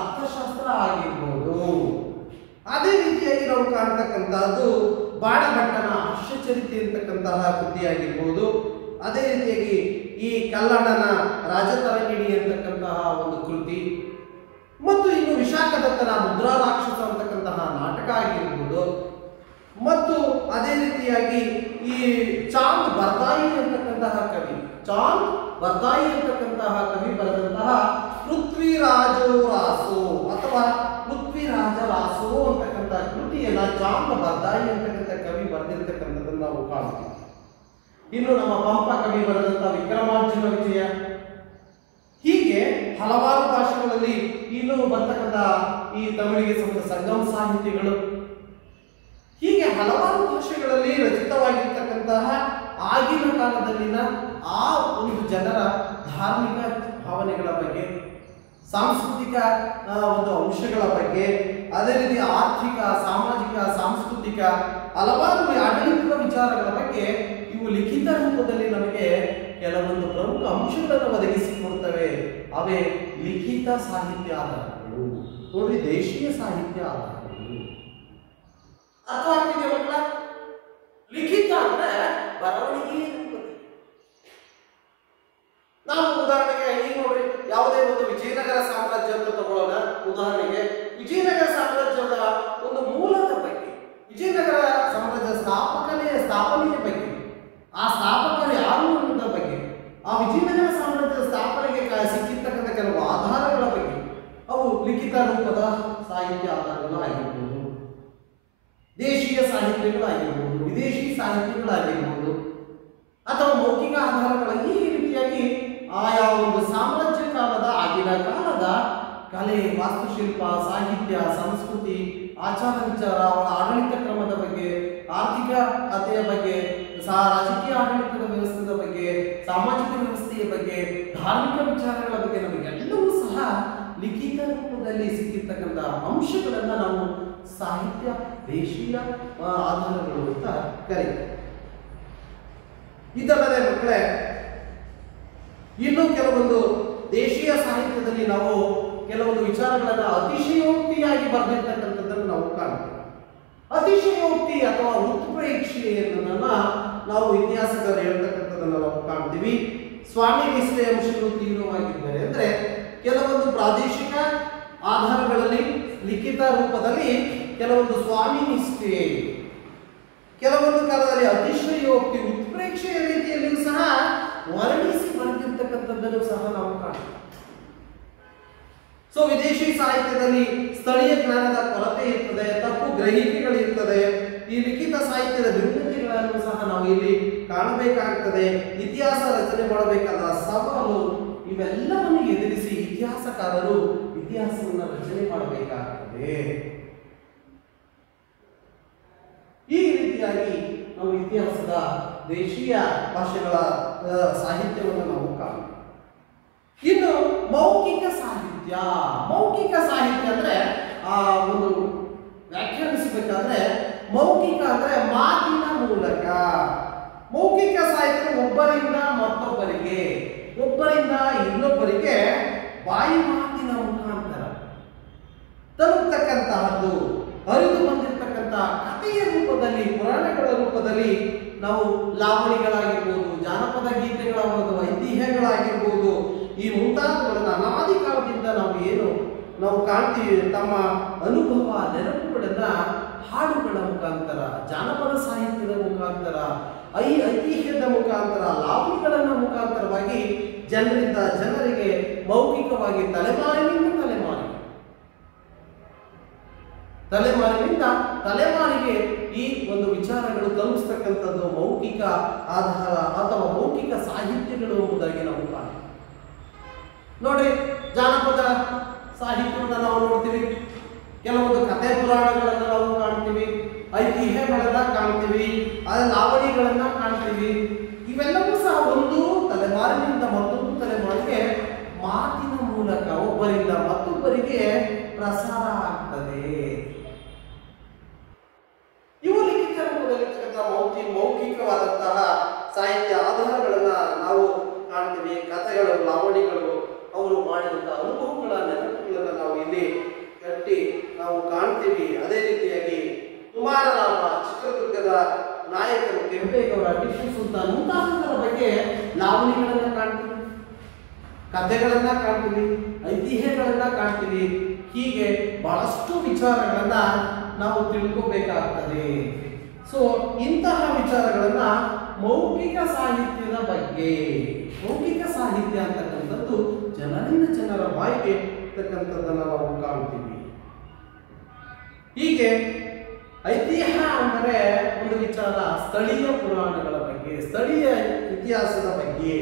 ಅರ್ಥಶಾಸ್ತ್ರ ಆಗಿರ್ಬೋದು. ಅದೇ ರೀತಿಯಾಗಿ ನಾವು ಕಾಣ್ತಕ್ಕಂತಹದ್ದು ಬಾಣಭಟ್ಟನ ಹರ್ಷಚರಿತೆ ಅಂತಕ್ಕಂತಹ ಕೃತಿಯಾಗಿರ್ಬೋದು. ಅದೇ ರೀತಿಯಾಗಿ ಈ ಕಲ್ಲಣ್ಣನ ರಾಜತರಂಗಿಣಿ ಅಂತಕ್ಕಂತಹ ಒಂದು ಕೃತಿ, ಮತ್ತು ಇನ್ನು ವಿಶಾಖದತ್ತನ ಮುದ್ರಾ ರಾಕ್ಷಸ ಅಂತಕ್ಕಂತಹ ನಾಟಕ ಆಗಿರ್ಬೋದು. ಮತ್ತು ಅದೇ ರೀತಿಯಾಗಿ ಈ ಚಾಂದ್ ಬರ್ದಾಯಿ ಅಂತಕ್ಕಂತಹ ಕವಿ, ಚಾಂದ್ ಬರ್ದಾಯಿ ಅಂತಕ್ಕಂತಹ ಕವಿ ಬರೆದಂತಹ ಪೃಥ್ವಿರಾಜೋ ರಾಸೋ ಅಥವಾ ಪೃಥ್ವಿರಾಜ ರಾಸೋ ಅಂತಕ್ಕಂಥ ಕೃತಿಯನ್ನ ಚಾಂದ್ ಬರ್ದಾಯಿ ಅಂತಕ್ಕಂಥ ಕವಿ ಬರೆದಿರ್ತಕ್ಕಂಥದ್ದನ್ನು ನಾವು ಕಾಣ್ತೀವಿ. ಇನ್ನು ನಮ್ಮ ಪಂಪ ಕವಿ ಬರೆದಂತಹ ವಿಕ್ರಮಾರ್ಜುನ ವಿಜಯ, ಹೀಗೆ ಹಲವಾರು ಭಾಷೆಗಳಲ್ಲಿ ಇನ್ನು ಬರ್ತಕ್ಕಂಥ ಈ ತಮಿಳಿಗೆ ಸಂಬಂಧ ಸಂಗಮ ಸಾಹಿತಿಗಳು, ಹೀಗೆ ಹಲವಾರು ಭಾಷೆಗಳಲ್ಲಿ ರಚಿತವಾಗಿರ್ತಕ್ಕಂತಹ ಆಗಿನ ಕಾಲದಲ್ಲಿನ ಆ ಒಂದು ಜನರ ಧಾರ್ಮಿಕ ಭಾವನೆಗಳ ಬಗ್ಗೆ, ಸಾಂಸ್ಕೃತಿಕ ಒಂದು ಅಂಶಗಳ ಬಗ್ಗೆ, ಅದೇ ರೀತಿ ಆರ್ಥಿಕ, ಸಾಮಾಜಿಕ, ಸಾಂಸ್ಕೃತಿಕ ಹಲವಾರು ಆಡಳಿತ ವಿಚಾರಗಳ ಬಗ್ಗೆ ಇವು ಲಿಖಿತ ರೂಪದಲ್ಲಿ ನಮಗೆ ಕೆಲವೊಂದು ಪ್ರಮುಖ ಅಂಶಗಳನ್ನು ಒದಗಿಸಿಕೊಡ್ತವೆ. ಅವೇ ಲಿಖಿತ ಸಾಹಿತ್ಯ ಆಧಾರಗಳು. ನೋಡಿ, ದೇಶೀಯ ಸಾಹಿತ್ಯ ಆಧಾರಗಳು ಅರ್ಥವಾಗ್ತಿದೆ ಮಕ್ಕಳ? ಲಿಖಿತ ಅಂದ್ರೆ ಬರವಣಿಗೆ. ನಾವು ಉದಾಹರಣೆಗೆ ಈಗ ನೋಡ್ರಿ, ಯಾವುದೇ ಒಂದು ವಿಜಯನಗರ ಸಾಮ್ರಾಜ್ಯ ಅಂತ ತಗೊಳ್ಳೋಣ. ಉದಾಹರಣೆಗೆ ವಿಜಯನಗರ ಸಾಮ್ರಾಜ್ಯದ ಒಂದು ಮೂಲದ ಬಗ್ಗೆ, ವಿಜಯನಗರ ಸಾಮ್ರಾಜ್ಯ ಸ್ಥಾಪನೆಯ ಬಗ್ಗೆ, ಆ ಸ್ಥಾಪಕರು ಯಾರು ಅನ್ನೋದ್ರ ಬಗ್ಗೆ, ಆ ವಿಜಯನಗರ ಸಾಮ್ರಾಜ್ಯದ ಸ್ಥಾಪನೆಗೆ ಸಿಕ್ಕಿರ್ತಕ್ಕಂಥ ಕೆಲವು ಆಧಾರಗಳ ಬಗ್ಗೆ, ಅವು ಲಿಖಿತ ರೂಪದ ಸಾಹಿತ್ಯ ಆಧಾರಗಳು ಆಗಿರ್ಬೋದು, ದೇಶೀಯ ಸಾಹಿತ್ಯಗಳಾಗಿರ್ಬೋದು, ವಿದೇಶಿ ಸಾಹಿತ್ಯಗಳಾಗಿರ್ಬೋದು, ಅಥವಾ ಮೌಖಿಕ ಆಧಾರಗಳ ಈ ರೀತಿಯಾಗಿ ಆಯಾ ಒಂದು ಸಾಮ್ರಾಜ್ಯ ಕಾಲದ ಆಗಿನ ಕಾಲದ ಕಲೆ, ವಾಸ್ತುಶಿಲ್ಪ, ಸಾಹಿತ್ಯ, ಸಂಸ್ಕೃತಿ, ಆಚಾರ ವಿಚಾರ, ಅವರ ಆಡಳಿತ ಕ್ರಮದ ಬಗ್ಗೆ, ಆರ್ಥಿಕತೆಯ ಬಗ್ಗೆ, ರಾಜಕೀಯ ಆಡಳಿತದ ವ್ಯವಸ್ಥೆಯ ಬಗ್ಗೆ, ಸಾಮಾಜಿಕ ವ್ಯವಸ್ಥೆಯ ಬಗ್ಗೆ, ಧಾರ್ಮಿಕ ವಿಚಾರಗಳ ಬಗ್ಗೆ ನಮಗೆಲ್ಲವೂ ಸಹ ಲಿಖಿತ ರೂಪದಲ್ಲಿ ಸಿಕ್ಕಿರ್ತಕ್ಕಂಥ ಅಂಶಗಳನ್ನು ನಾವು ಸಾಹಿತ್ಯ ದೇಶೀಯ ಆಧಾರಗಳು ಅಂತ ಕರೀತಾರೆ. ಇದಲ್ಲದೆ ಮಕ್ಕಳೇ, ಇನ್ನೂ ಕೆಲವೊಂದು ದೇಶೀಯ ಸಾಹಿತ್ಯದಲ್ಲಿ ನಾವು ಕೆಲವೊಂದು ವಿಚಾರಗಳನ್ನು ಅತಿಶಯೋಕ್ತಿಯಾಗಿ ಬರೆದಿರ್ತಕ್ಕಂಥದ್ದನ್ನು ನಾವು ಕಾಣ್ತೇವೆ. ಅತಿಶಯೋಕ್ತಿ ಅಥವಾ ಉತ್ಪ್ರೇಕ್ಷೆಯನ್ನ ನಾವು ಇತಿಹಾಸಗಾರರು ಹೇಳ್ತಕ್ಕಂಥದ್ದನ್ನು ನಾವು ಕಾಣ್ತೀವಿ. ಸ್ವಾಮಿ ನಿಷ್ಠೆ ಅಂಶಗಳು ತೀವ್ರವಾಗಿದ್ದರೆ ಅಂದ್ರೆ ಕೆಲವೊಂದು ಪ್ರಾದೇಶಿಕ ಆಧಾರಗಳಲ್ಲಿ ಲಿಖಿತ ರೂಪದಲ್ಲಿ ಕೆಲವೊಂದು ಸ್ವಾಮಿ ನಿಷ್ಠೆ, ಕೆಲವೊಂದು ಕಾಲದಲ್ಲಿ ಅತಿಶಯೋಕ್ತಿ, ಉತ್ಪ್ರೇಕ್ಷೆಯ ರೀತಿಯಲ್ಲಿಯೂ ಸಹ ವರ್ಣಿಸಿ ಬರೆದಿರ್ತಕ್ಕಂಥದ್ದನ್ನು ಸಹ ನಾವು ಕಾಣ್ತೀವಿ. ಸೊ ವಿದೇಶಿ ಸಾಹಿತ್ಯದಲ್ಲಿ ಸ್ಥಳೀಯ ಜ್ಞಾನದ ಕೊರತೆ ಇರ್ತದೆ, ತಪ್ಪು ಗ್ರಹಿಕೆಗಳಿರ್ತದೆ. ಈ ಲಿಖಿತ ಸಾಹಿತ್ಯದ ಭಿನ್ನತೆಗಳನ್ನು ಸಹ ನಾವು ಇಲ್ಲಿ ಕಾಣಬೇಕಾಗ್ತದೆ. ಇತಿಹಾಸ ರಚನೆ ಮಾಡಬೇಕಾದ ಸವಾಲು ಇವೆಲ್ಲವನ್ನು ಎದುರಿಸಿ ಇತಿಹಾಸಕಾರರು ಇತಿಹಾಸವನ್ನು ರಚನೆ ಮಾಡಬೇಕಾಗ್ತದೆ. ಈ ರೀತಿಯಾಗಿ ನಾವು ಇತಿಹಾಸದ ದೇಶೀಯ ಭಾಷೆಗಳ ಸಾಹಿತ್ಯವನ್ನು ನಾವು ಕಾಣುತ್ತೇವೆ. ಇನ್ನು ಮೌಖಿಕ ಸಾಹಿತ್ಯ. ಮೌಖಿಕ ಸಾಹಿತ್ಯ ಅಂದ್ರೆ ಒಂದು ವ್ಯಾಖ್ಯಾನಿಸಬೇಕಾದ್ರೆ ಮೌಖಿಕ ಅಂದ್ರೆ ಮಾತಿನ ಮೂಲಕ. ಮೌಖಿಕ ಸಾಹಿತ್ಯ ಒಬ್ಬರಿಂದ ಮತ್ತೊಬ್ಬರಿಗೆ, ಒಬ್ಬರಿಂದ ಇನ್ನೊಬ್ಬರಿಗೆ ಬಾಯಿ ಮಾತಿನ ಮುಖಾಂತರ ತಲುಪತಕ್ಕಂತಹದ್ದು, ಹರಿದು ಬಂದಿರತಕ್ಕಂತಹ ಕಥೆಯ ರೂಪದಲ್ಲಿ, ಪುರಾಣಗಳ ರೂಪದಲ್ಲಿ ನಾವು ಲಾವಣಿಗಳಾಗಿರ್ಬೋದು, ಜಾನಪದ ಗೀತೆಗಳಾಗ್ಬೋದು, ಐತಿಹ್ಯಗಳಾಗಿರ್ಬೋದು, ಈ ಮುಂತಾದವುಗಳನ್ನು ಅನಾದಿ ಕಾಲದಿಂದ ನಾವು ಕಾಣ್ತೀವಿ. ತಮ್ಮ ಅನುಭವ ನೆನಪುಗಳನ್ನ ಹಾಡುಗಳ ಮುಖಾಂತರ, ಜಾನಪದ ಸಾಹಿತ್ಯದ ಮುಖಾಂತರ, ಐತಿಹ್ಯದ ಮುಖಾಂತರ, ಲಾವಣಿಗಳನ್ನ ಮುಖಾಂತರವಾಗಿ ಜನರಿಂದ ಜನರಿಗೆ ಮೌಖಿಕವಾಗಿ ತಲೆಮಾರಿನಿಂದ ತಲೆಮಾರಿಗೆ ಈ ಒಂದು ವಿಚಾರಗಳು ತಲುಪಿಸ್ತಕ್ಕಂಥದ್ದು ಮೌಖಿಕ ಆಧಾರ ಅಥವಾ ಮೌಖಿಕ ಸಾಹಿತ್ಯಗಳು ಎಂಬುದಾಗಿ ನಾವು ಕಾಣ್ತೀವಿ. ನೋಡ್ರಿ, ಜಾನಪದ ಸಾಹಿತ್ಯವನ್ನು ನಾವು ನೋಡ್ತೀವಿ, ಕೆಲವೊಂದು ಕಥೆ ಪುರಾಣಗಳನ್ನು ನಾವು ಕಾಣ್ತೀವಿ, ಐತಿಹ್ಯಗಳನ್ನ ಕಾಣ್ತೀವಿ, ಲಾವಣಿಗಳನ್ನ ಕಾಣ್ತೀವಿ. ಇವೆಲ್ಲವೂ ಸಹ ಒಂದು ತಲೆಮಾರಿನಿಂದ ಮತ್ತೊಂದು ತಲೆಮಾರಿಗೆ ಮಾತಿನ ಮೂಲಕ ಒಬ್ಬರಿಂದ ಮತ್ತೊಬ್ಬರಿಗೆ ಪ್ರಸಾರ ಆಗ್ತದೆ. ಇವು ಲಿಖಿತ ರೂಪದಲ್ಲಿ ಮೌಖಿಕವಾದಂತಹ ಸಾಹಿತ್ಯ ಆಧಾರಗಳನ್ನ ನಾವು ಕಾಣ್ತೀವಿ. ಕಥೆಗಳು, ಲಾವಣಿಗಳು, ಅವರು ಮಾಡಿದಂತಹ ಅನುಭವಗಳ ನೆನಪುಗಳನ್ನು ನಾವು ಇಲ್ಲಿ ಕಟ್ಟಿ ನಾವು ಕಾಣ್ತೀವಿ. ಅದೇ ರೀತಿಯಾಗಿ ಕುಮಾರರಾಮ, ಚಿತ್ರದುರ್ಗದ ನಾಯಕರು ಕೆಂಪೇಗೌಡ, ಟಿಪ್ಪು ಸುಲ್ತಾನ್ ಮುಂತಾದವರ ಬಗ್ಗೆ ಲಾವಣಿಗಳನ್ನ ಕಾಣ್ತೀವಿ, ಕಥೆಗಳನ್ನ ಕಾಣ್ತೀವಿ, ಐತಿಹ್ಯಗಳನ್ನ ಕಾಣ್ತೀವಿ. ಹೀಗೆ ಬಹಳಷ್ಟು ವಿಚಾರಗಳನ್ನ ನಾವು ತಿಳ್ಕೋಬೇಕಾಗ್ತದೆ. ಸೊ ಇಂತಹ ವಿಚಾರಗಳನ್ನ ಮೌಖಿಕ ಸಾಹಿತ್ಯದ ಬಗ್ಗೆ, ಮೌಖಿಕ ಸಾಹಿತ್ಯ ಅಂತಕ್ಕಂಥದ್ದು ಜನರಿಂದ ಜನರ ಬಾಯಿಗೆ ಇರ್ತಕ್ಕಂಥದ್ದನ್ನು ನಾವು ಕಾಣ್ತೀವಿ. ಹೀಗೆ ಐತಿಹ್ಯ ಅಂದರೆ ಒಂದು ವಿಚಾರ ಸ್ಥಳೀಯ ಪುರಾಣಗಳ ಬಗ್ಗೆ, ಸ್ಥಳೀಯ ಇತಿಹಾಸದ ಬಗ್ಗೆ.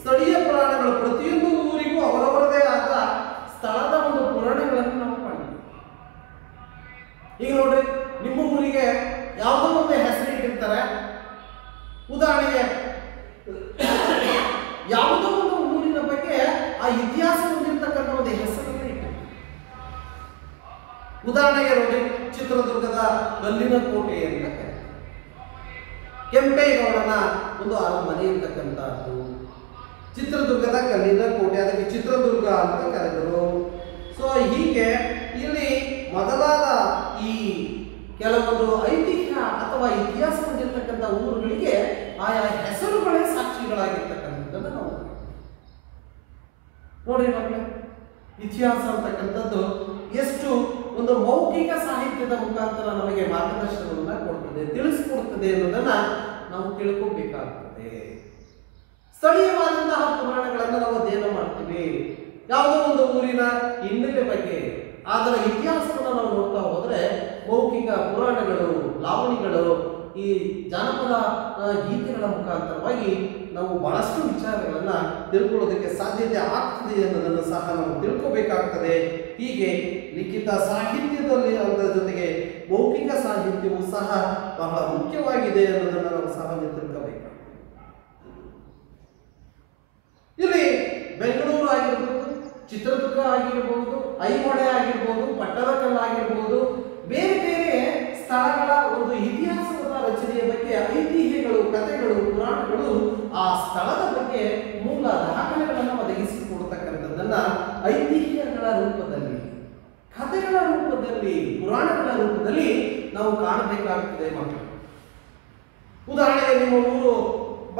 ಸ್ಥಳೀಯ ಪುರಾಣಗಳು ಪ್ರತಿಯೊಂದು ಊರಿಗೂ ಅವರವರದೇ ಆದ ಸ್ಥಳದ ಒಂದು ಪುರಾಣಗಳನ್ನು ನಾವು ಕಾಣ್ತೀವಿ. ಈಗ ನೋಡ್ರಿ, ನಿಮ್ಮ ಊರಿಗೆ ಯಾವುದೋ ಒಂದು ಹೆಸರು ಇಟ್ಟಿರ್ತಾರೆ. ಉದಾಹರಣೆಗೆ ಯಾವುದೋ ಒಂದು ಊರಿನ ಬಗ್ಗೆ ಆ ಇತಿಹಾಸ ಹೊಂದಿರತಕ್ಕಂಥ ಒಂದು ಹೆಸರನ್ನು ಇಟ್ಟಿರ್ತಾರೆ. ಉದಾಹರಣೆಗೆ ನೋಡಿ, ಚಿತ್ರದುರ್ಗದ ಕಲ್ಲಿನ ಕೋಟೆ ಅಂತ ಕರೀತಾರೆ. ಕೆಂಪೇಗೌಡನ ಒಂದು ಅರಮನೆ ಇರ್ತಕ್ಕಂಥದ್ದು ಚಿತ್ರದುರ್ಗದ ಕಲ್ಲಿನ ಕೋಟೆ, ಅದಕ್ಕೆ ಚಿತ್ರದುರ್ಗ ಅಂತ ಕರೆದರು. ಸೊ ಹೀಗೆ ಇಲ್ಲಿ ಮೊದಲಾದ ಈ ಕೆಲವೊಂದು ಐತಿಹ್ಯ ಅಥವಾ ಇತಿಹಾಸ ಹೊಂದಿರತಕ್ಕಂಥ ಊರುಗಳಿಗೆ ಆಯಾ ಹೆಸರುಗಳೇ ಸಾಕ್ಷಿಗಳಾಗಿರ್ತಕ್ಕಂಥದ್ದನ್ನು ನಾವು ನೋಡಿ ಮಕ್ಕಳೇ. ಇತಿಹಾಸ ಅಂತಕ್ಕಂಥದ್ದು ಎಷ್ಟು ಒಂದು ಮೌಖಿಕ ಸಾಹಿತ್ಯದ ಮುಖಾಂತರ ನಮಗೆ ಮಾರ್ಗದರ್ಶನವನ್ನು ಕೊಡ್ತದೆ, ತಿಳಿಸ್ಕೊಡ್ತದೆ ಅನ್ನೋದನ್ನ ನಾವು ತಿಳ್ಕೊಬೇಕಾಗ್ತದೆ. ಸ್ಥಳೀಯವಾದಂತಹ ಪುರಾಣಗಳನ್ನು ನಾವು ಅಧ್ಯಯನ ಮಾಡ್ತೀವಿ. ಯಾವುದೋ ಒಂದು ಊರಿನ ಹಿನ್ನೆಲೆ ಬಗ್ಗೆ ಅದರ ಇತಿಹಾಸವನ್ನು ನಾವು ನೋಡ್ತಾ ಹೋದ್ರೆ ಮೌಖಿಕ ಪುರಾಣಗಳು, ಲಾವಣಿಗಳು, ಈ ಜಾನಪದ ಗೀತೆಗಳ ಮುಖಾಂತರವಾಗಿ ನಾವು ಬಹಳಷ್ಟು ವಿಚಾರಗಳನ್ನ ತಿಳ್ಕೊಳ್ಳೋದಕ್ಕೆ ಸಾಧ್ಯತೆ ಆಗ್ತದೆ ಅನ್ನೋದನ್ನು ಸಹ ನಾವು ತಿಳ್ಕೋಬೇಕಾಗ್ತದೆ. ಹೀಗೆ ಲಿಖಿತ ಸಾಹಿತ್ಯದಲ್ಲಿ ಅದರ ಜೊತೆಗೆ ಮೌಖಿಕ ಸಾಹಿತ್ಯವು ಸಹ ಬಹಳ ಮುಖ್ಯವಾಗಿದೆ ಅನ್ನೋದನ್ನು ನಾವು ಸಹ ತಿಳ್ಕೋಬೇಕು. ಇಲ್ಲಿ ಬೆಂಗಳೂರು ಆಗಿರ್ಬೋದು, ಚಿತ್ರದುರ್ಗ ಆಗಿರ್ಬೋದು, ಐಹೊಳೆ ಆಗಿರ್ಬೋದು, ಪಟ್ಟದಕಲ್ಲು ಆಗಿರ್ಬೋದು, ಬೇರೆ ಬೇರೆ ಸ್ಥಳಗಳ ಒಂದು ಇತಿಹಾಸದ ರಚನೆಯ ಬಗ್ಗೆ ಐತಿಹ್ಯಗಳು, ಕಥೆಗಳು, ಪುರಾಣಗಳು ಆ ಸ್ಥಳದ ಬಗ್ಗೆ ಮೂಲ ದಾಖಲೆಗಳನ್ನು ಒದಗಿಸಿಕೊಡ್ತಕ್ಕಂಥದ್ದನ್ನ ಐತಿಹ್ಯಗಳ ರೂಪದಲ್ಲಿ, ಕಥೆಗಳ ರೂಪದಲ್ಲಿ, ಪುರಾಣಗಳ ರೂಪದಲ್ಲಿ ನಾವು ಕಾಣಬೇಕಾಗ್ತದೆ ಮಕ್ಕಳು. ಉದಾಹರಣೆಗೆ ನಿಮ್ಮ ಊರು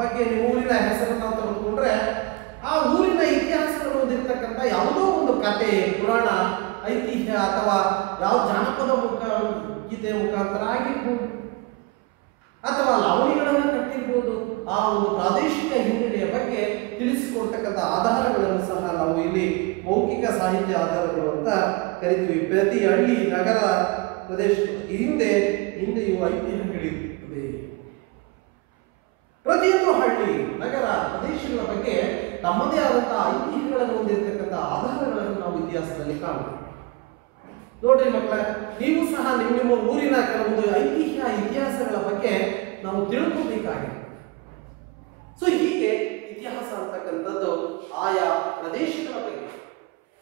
ಬಗ್ಗೆ, ನಿಮ್ಮ ಊರಿನ ಹೆಸರನ್ನು ತೆಗೆದುಕೊಂಡ್ರೆ ಆ ಊರಿನ ಇತಿಹಾಸಗಳು ಹೊಂದಿರತಕ್ಕಂಥ ಯಾವುದೋ ಒಂದು ಕಥೆ, ಪುರಾಣ, ಐತಿಹ್ಯ ಅಥವಾ ಯಾವ ಜಾನಪದ ಗೀತೆಯ ಮುಖಾಂತರ ಆಗಿರ್ಬೋದು ಅಥವಾ ಲಾವಣಿಗಳನ್ನು ಕಟ್ಟಿರ್ಬೋದು, ಆ ಒಂದು ಪ್ರಾದೇಶಿಕ ಹಿನ್ನೆಲೆಯ ಬಗ್ಗೆ ತಿಳಿಸಿಕೊಡ್ತಕ್ಕಂಥ ಆಧಾರಗಳನ್ನು ಸಹ ನಾವು ಇಲ್ಲಿ ಮೌಖಿಕ ಸಾಹಿತ್ಯ ಆಧಾರಗಳು ಅಂತ ಕರಿತೀವಿ. ಪ್ರತಿ ಹಳ್ಳಿ, ನಗರ ಪ್ರದೇಶ ಹಿಂದೆ ಇವು ಐತಿಹ್ಯಗಳಿರ್ತದೆ. ಪ್ರತಿಯೊಂದು ತಮ್ಮದೇ ಆದಂತಹ ಐತಿಹ್ಯಗಳನ್ನು ಹೊಂದಿರತಕ್ಕಂಥ ಆಧಾರಗಳನ್ನು ನಾವು ಇತಿಹಾಸದಲ್ಲಿ ಕಾಣಬಹುದು. ನೋಡ್ರಿ ಮಕ್ಕಳ, ನೀವು ಸಹ ನಿಮ್ಮ ಊರಿನ ಕೆಲವೊಂದು ಐತಿಹ್ಯ ಇತಿಹಾಸಗಳ ಬಗ್ಗೆ ನಾವು ತಿಳ್ಕೋಬೇಕಾಗಿದೆ. ಸೊ ಹೀಗೆ ಇತಿಹಾಸ ಅಂತಕ್ಕಂಥದ್ದು ಆಯಾ ಪ್ರದೇಶಗಳ ಬಗ್ಗೆ,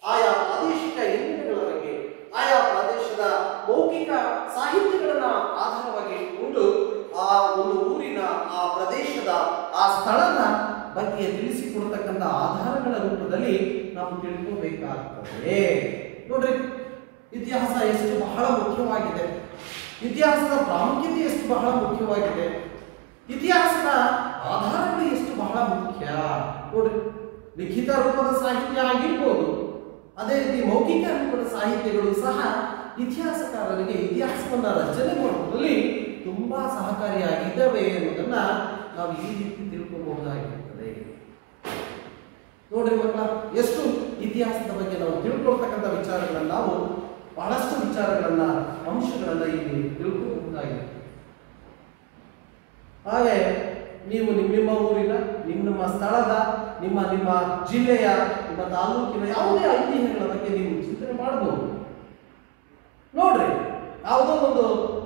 ಆಯಾ ಪ್ರಾದೇಶಿಕ ಹಿನ್ನೆಲೆಗಳ ಬಗ್ಗೆ, ಆಯಾ ಪ್ರದೇಶದ ಮೌಖಿಕ ಸಾಹಿತ್ಯಗಳನ್ನ ಆಧಾರವಾಗಿ ಇಟ್ಟುಕೊಂಡು ಆ ಒಂದು ಊರಿನ, ಆ ಪ್ರದೇಶದ, ಆ ಸ್ಥಳದ ಬಗ್ಗೆ ತಿಳಿಸಿಕೊಡ್ತಕ್ಕಂಥ ಆಧಾರಗಳ ರೂಪದಲ್ಲಿ ನಾವು ತಿಳ್ಕೋಬೇಕಾಗ್ತದೆ. ನೋಡ್ರಿ, ಇತಿಹಾಸ ಎಷ್ಟು ಬಹಳ ಮುಖ್ಯವಾಗಿದೆ, ಇತಿಹಾಸದ ಪ್ರಾಮುಖ್ಯತೆ ಎಷ್ಟು ಬಹಳ ಮುಖ್ಯವಾಗಿದೆ, ಇತಿಹಾಸದ ಆಧಾರಗಳು ಎಷ್ಟು ಬಹಳ ಮುಖ್ಯ. ನೋಡ್ರಿ, ಲಿಖಿತ ರೂಪದ ಸಾಹಿತ್ಯ ಆಗಿರ್ಬೋದು, ಅದೇ ರೀತಿ ಮೌಖಿಕ ರೂಪದ ಸಾಹಿತ್ಯಗಳು ಸಹ ಇತಿಹಾಸಕಾರರಿಗೆ ಇತಿಹಾಸವನ್ನ ರಚನೆ ಮಾಡುವುದರಲ್ಲಿ ತುಂಬಾ ಸಹಕಾರಿಯಾಗಿದ್ದಾವೆ ಎನ್ನುವುದನ್ನ ನಾವು ಈ ರೀತಿ ತಿಳ್ಕೋಬಹುದಾಗಿರುತ್ತದೆ. ನೋಡ್ರಿ ಮಕ್ಕಳ, ಎಷ್ಟು ಇತಿಹಾಸದ ಬಗ್ಗೆ ನಾವು ತಿಳ್ಕೊಳ್ತಕ್ಕಂಥ ವಿಚಾರಗಳನ್ನ ನಾವು ಬಹಳಷ್ಟು ವಿಚಾರಗಳನ್ನ, ಅಂಶಗಳನ್ನ ಇಲ್ಲಿ ತಿಳ್ಕೋಬಹುದಾಗಿದೆ. ಹಾಗೆ ನೀವು ನಿಮ್ಮ ಊರಿನ, ನಿಮ್ಮ ಸ್ಥಳದ, ನಿಮ್ಮ ಜಿಲ್ಲೆಯ, ನಿಮ್ಮ ತಾಲೂಕಿನ ಯಾವುದೇ ಐತಿಹ್ಯಗಳ ಬಗ್ಗೆ ನೀವು ಚಿಂತನೆ ಮಾಡಬಹುದು. ನೋಡ್ರಿ, ಯಾವುದೋ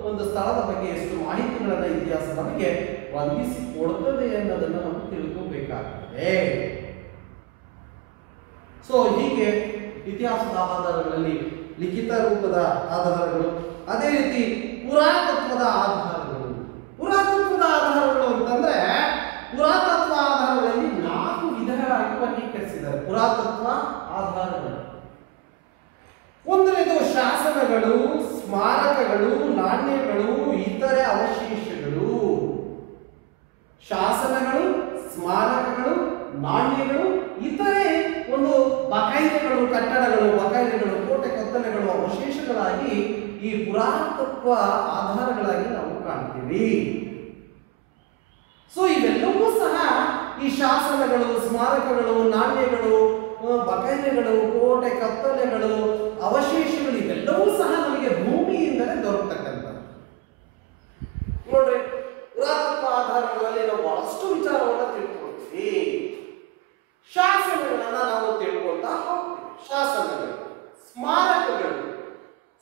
ಒಂದು ಸ್ಥಳದ ಬಗ್ಗೆ ಎಷ್ಟು ಮಾಹಿತಿಗಳನ್ನ ಇತಿಹಾಸ ನಮಗೆ ಒದಗಿಸಿ ಕೊಡ್ತದೆ ಅನ್ನೋದನ್ನ ನಾವು ತಿಳ್ಕೋಬೇಕಾಗ್ತದೆ. ಸೊ ಹೀಗೆ ಇತಿಹಾಸದ ಆಧಾರಗಳಲ್ಲಿ ಲಿಖಿತ ರೂಪದ ಆಧಾರಗಳು, ಅದೇ ರೀತಿ ಪುರಾತತ್ವದ ಆಧಾರಗಳು. ಪುರಾತತ್ವದ ಆಧಾರಗಳು ಅಂತಂದ್ರೆ ಪುರಾತತ್ವ ಆಧಾರಗಳಲ್ಲಿ 4 ವಿಧಗಳಾಗಿ ವರ್ಗೀಕರಿಸಿದ್ದಾರೆ. ಪುರಾತತ್ವ ಆಧಾರಗಳು ಒಂದನೇದು ಶಾಸನಗಳು, ಸ್ಮಾರಕಗಳು, ನಾಣ್ಯಗಳು, ಇತರೆ ಅವಶೇಷಗಳು. ಶಾಸನಗಳು, ಸ್ಮಾರಕಗಳು, ನಾಣ್ಯಗಳು, ಇತರೆ ಒಂದು ಬಕೈಲೆಗಳು, ಕಟ್ಟಡಗಳು, ಬಕೈಲೆಗಳು, ಕೋಟೆ ಕೊತ್ತಲೆಗಳು ಅವಶೇಷಗಳಾಗಿ ಈ ಪುರಾತತ್ವ ಆಧಾರಗಳಾಗಿ ನಾವು ಕಾಣ್ತೀವಿ. ಸೊ ಇವೆಲ್ಲವೂ ಸಹ ಈ ಶಾಸನಗಳು, ಸ್ಮಾರಕಗಳು, ನಾಣ್ಯಗಳು, ಬಕೈಲೆಗಳು, ಕೋಟೆ ಕತ್ತಲೆಗಳು, ಅವಶೇಷಗಳು ಇವೆಲ್ಲವೂ ಸಹ ನಮಗೆ ಭೂಮಿಯಿಂದಲೇ ದೊರಕತಕ್ಕಂಥ. ನೋಡ್ರಿ, ಪುರಾತತ್ವ ಆಧಾರಗಳಲ್ಲಿ ನಾವು ಬಹಳಷ್ಟು ವಿಚಾರವನ್ನ ತಿಳ್ಕೊಳ್ತೀವಿ. ಶಾಸನಗಳನ್ನ ನಾವು ತಿಳ್ಕೊಳ್ತಾ ಹೋಗ್ತೀವಿ. ಶಾಸನಗಳು, ಸ್ಮಾರಕಗಳು.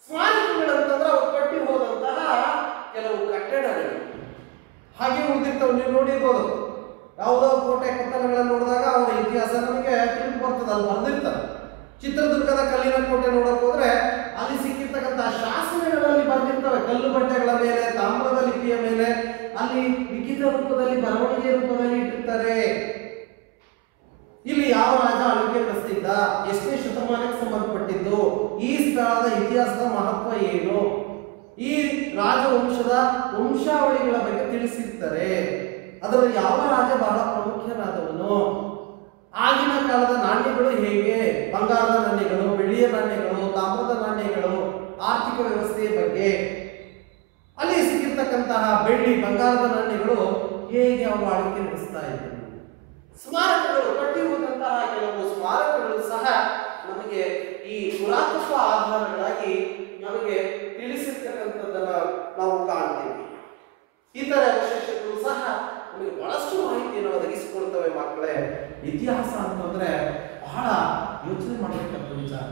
ಸ್ಮಾರಕಗಳಂತಂದ್ರೆ ಅವು ಕಟ್ಟಿ ಹೋದಂತಹ ಕೆಲವು ಕಟ್ಟಡಗಳು ಹಾಗೆ ಉಳಿದಿರ್ತವೆ. ನೀವು ನೋಡಿರ್ಬೋದು, ಯಾವುದೋ ಕೋಟೆ ಕಟ್ಟಡಗಳನ್ನು ನೋಡಿದಾಗ ಅವರ ಇತಿಹಾಸ ನಮಗೆ ತಿಳಿದು ಬರ್ತದೆ, ಅಲ್ಲಿ ಬರೆದಿರ್ತಾರೆ. ಚಿತ್ರದುರ್ಗದ ಕಲ್ಲಿನ ಕೋಟೆ ನೋಡಕ್ ಹೋದ್ರೆ ಅಲ್ಲಿ ಸಿಕ್ಕಿರ್ತಕ್ಕಂಥ ಶಾಸನಗಳಲ್ಲಿ ಬರೆದಿರ್ತವೆ. ಕಲ್ಲು ಬಂಡೆಗಳ ಮೇಲೆ, ತಾಮ್ರದ ಲಿಪಿಯ ಮೇಲೆ, ಅಲ್ಲಿ ಲಿಖಿತ ರೂಪದಲ್ಲಿ, ಬರವಣಿಗೆ ರೂಪದಲ್ಲಿ ಇಟ್ಟಿರ್ತಾರೆ. ಇಲ್ಲಿ ಯಾವ ರಾಜ ಆಳ್ವಿಕೆ ನಡೆಸ್ತಿದ್ದ, ಎಷ್ಟನೇ ಶತಮಾನಕ್ಕೆ ಸಂಬಂಧಪಟ್ಟಿದ್ದು, ಈ ಸ್ಥಳದ ಇತಿಹಾಸದ ಮಹತ್ವ ಏನು, ಈ ರಾಜವಂಶದ ವಂಶಾವಳಿಗಳ ಬಗ್ಗೆ ತಿಳಿಸಿರ್ತಾರೆ. ಅದರಲ್ಲಿ ಯಾವ ರಾಜ ಬಹಳ ಪ್ರಮುಖನಾದವನು, ಆಗಿನ ಕಾಲದ ನಾಣ್ಯಗಳು ಹೇಗೆ, ಬಂಗಾರದ ನಾಣ್ಯಗಳು, ಬೆಳ್ಳಿಯ ನಾಣ್ಯಗಳು, ತಾಮ್ರದ ನಾಣ್ಯಗಳು, ಆರ್ಥಿಕ ವ್ಯವಸ್ಥೆಯ ಬಗ್ಗೆ, ಅಲ್ಲಿ ಸಿಕ್ಕಿರ್ತಕ್ಕಂತಹ ಬೆಳ್ಳಿ, ಬಂಗಾರದ ನಾಣ್ಯಗಳು ಹೇಗೆ ಅವರು ಆಳ್ವಿಕೆ ನಡೆಸ್ತಾ ಇದ್ದರು. ಸ್ಮಾರಕಗಳು, ಕಟ್ಟಿ ಹೋದಂತಹ ಕೆಲವು ಸ್ಮಾರಕಗಳು ಸಹ ನಮಗೆ ಈ ಪುರಾತತ್ವ ಆಧಾರಗಳಾಗಿ ನಮಗೆ ತಿಳಿಸಿರ್ತಕ್ಕಂಥದ್ದನ್ನ ನಾವು ಕಾಣ್ತೀವಿ. ಇತರ ಅವಶೇಷಗಳು ಸಹ ನಮಗೆ ಬಹಳಷ್ಟು ಮಾಹಿತಿಯನ್ನು ಒದಗಿಸಿಕೊಳ್ತವೆ. ಮಕ್ಕಳೇ, ಇತಿಹಾಸ ಅಂತಂದ್ರೆ ಬಹಳ ಯೋಚನೆ ಮಾಡಬೇಕಂತ ವಿಚಾರ.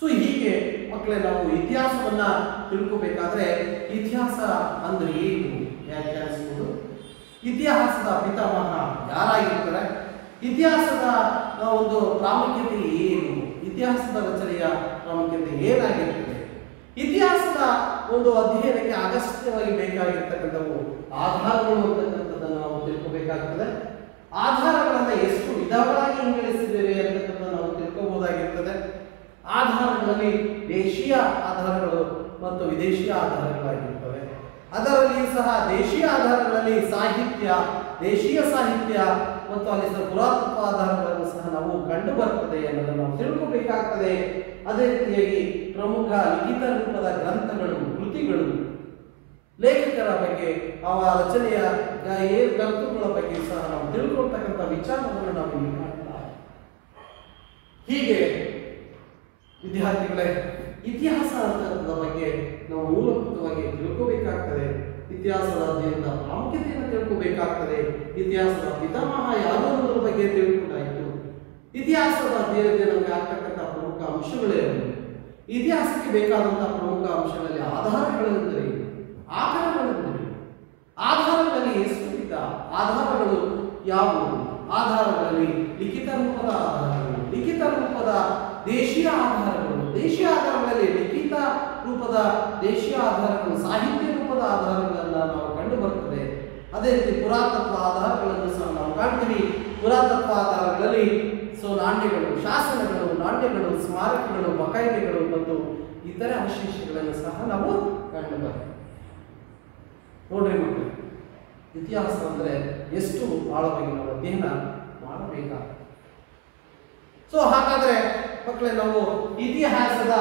ಸೊ ಹೀಗೆ ಮಕ್ಕಳೇ, ನಾವು ಇತಿಹಾಸವನ್ನ ತಿಳ್ಕೋಬೇಕಾದ್ರೆ ಇತಿಹಾಸ ಅಂದ್ರೆ ಏನು ವ್ಯಾಖ್ಯಾನಿಸುವುದು, ಇತಿಹಾಸದ ಪಿತಾಮಹ ಯಾರಾಗಿರ್ತಾರೆ, ಇತಿಹಾಸದ ಒಂದು ಪ್ರಾಮುಖ್ಯತೆ ಏನು, ಇತಿಹಾಸದ ರಚನೆಯ ಪ್ರಾಮುಖ್ಯತೆ ಏನಾಗಿರ್ತದೆ, ಇತಿಹಾಸದ ಒಂದು ಅಧ್ಯಯನಕ್ಕೆ ಅಗತ್ಯವಾಗಿ ಬೇಕಾಗಿರ್ತಕ್ಕಂಥವು ಆಧಾರಗಳು ಅಂತಕ್ಕಂಥದ್ದನ್ನು ನಾವು ತಿಳ್ಕೋಬೇಕಾಗ್ತದೆ. ಆಧಾರಗಳನ್ನ ಎಷ್ಟು ವಿಧಗಳಾಗಿ ವಿಂಗಡಿಸಿದ್ದೇವೆ ಅಂತಕ್ಕಂಥದ್ದು ನಾವು ತಿಳ್ಕೋಬಹುದಾಗಿರ್ತದೆ. ಆಧಾರಗಳಲ್ಲಿ ದೇಶೀಯ ಆಧಾರಗಳು ಮತ್ತು ವಿದೇಶಿಯ ಆಧಾರಗಳಾಗಿರ್ತವೆ. ಅದರಲ್ಲಿ ಸಹ ದೇಶೀಯ ಆಧಾರಗಳಲ್ಲಿ ಸಾಹಿತ್ಯ, ದೇಶೀಯ ಸಾಹಿತ್ಯ ಮತ್ತು ಅಲ್ಲಿ ಪುರಾತತ್ವ ಆಧಾರಗಳನ್ನು ಸಹ ನಾವು ಕಂಡು ಬರ್ತದೆ ಅನ್ನೋದನ್ನು ನಾವು ತಿಳ್ಕೋಬೇಕಾಗ್ತದೆ. ಅದೇ ರೀತಿಯಾಗಿ ಪ್ರಮುಖ ಲಿಖಿತ ರೂಪದ ಗ್ರಂಥಗಳು, ಕೃತಿಗಳು, ಲೇಖಕರ ಬಗ್ಗೆ, ಅವರ ರಚನೆಯ ಕರ್ತೃಗಳ ಬಗ್ಗೆ ಸಹ ನಾವು ತಿಳ್ಕೊಳ್ತಕ್ಕಂಥ ವಿಚಾರವನ್ನು ನಾವು ಇಲ್ಲಿ ಮಾಡ್ತಾ. ಹೀಗೆ ವಿದ್ಯಾರ್ಥಿಗಳೇ, ಇತಿಹಾಸ ಅಂತಕ್ಕಂಥದ ಬಗ್ಗೆ ನಾವು ಮೂಲಭೂತವಾಗಿ ತಿಳ್ಕೋಬೇಕಾಗ್ತದೆ. ಇತಿಹಾಸದ ಅಧ್ಯಯನದ ಪ್ರಾಮುಖ್ಯತೆಯನ್ನು ತಿಳ್ಕೋಬೇಕಾಗ್ತದೆ. ಇತಿಹಾಸದ ಪಿತಾಮಹ ಯಾರು ಅನ್ನೋದ್ರ ಬಗ್ಗೆ ತಿಳ್ಕೊಂಡಾಯ್ತು. ಇತಿಹಾಸದ ಅಧ್ಯಯನಕ್ಕೆ ನಮಗೆ ಆಗ್ತಕ್ಕಂಥ ಪ್ರಮುಖ ಅಂಶಗಳೇನು, ಇತಿಹಾಸಕ್ಕೆ ಬೇಕಾದಂತಹ ಪ್ರಮುಖ ಅಂಶಗಳಲ್ಲಿ ಆಧಾರಗಳೆಂದರೆ ಆಕರಗಳೆಂದರೆ ಆಧಾರಗಳಲ್ಲಿ ಎಷ್ಟು ವಿಧ, ಆಧಾರಗಳು ಯಾವುವು, ಆಧಾರಗಳಲ್ಲಿ ಲಿಖಿತ ರೂಪದ ಆಧಾರಗಳು, ಲಿಖಿತ ರೂಪದ ದೇಶೀಯ ಆಧಾರಗಳು, ದೇಶೀಯ ಆಧಾರಗಳಲ್ಲಿ ಲಿಖಿತ ರೂಪದ ದೇಶೀಯ ಆಧಾರಗಳು, ಸಾಹಿತ್ಯ ರೂಪದ ಆಧಾರಗಳನ್ನ ನಾವು ಕಂಡು ಬರ್ತದೆ. ಅದೇ ರೀತಿ ಪುರಾತತ್ವ ಆಧಾರಗಳನ್ನು ಸಹ ನಾವು ಕಾಣ್ತೀವಿ. ಪುರಾತತ್ವ ಆಧಾರಗಳಲ್ಲಿ ನಾಣ್ಯಗಳು, ಶಾಸನಗಳು, ನಾಣ್ಯಗಳು, ಸ್ಮಾರಕಗಳು, ಬಕಾಯಿದೆಗಳು ಮತ್ತು ಇತರೆ ಅವಶೇಷಗಳನ್ನು ಸಹ ನಾವು ಕಂಡು ಬರ್ತೇವೆ. ನೋಡ್ರಿ ಮಕ್ಕಳು, ಇತಿಹಾಸ ಅಂದ್ರೆ ಎಷ್ಟು ಆಳವಾಗಿ ನಾವು ಅಧ್ಯಯನ ಮಾಡಬೇಕಾಗ್ತದೆ. ಹಾಗಾದ್ರೆ ಮಕ್ಕಳೇ, ನಾವು ಇತಿಹಾಸದ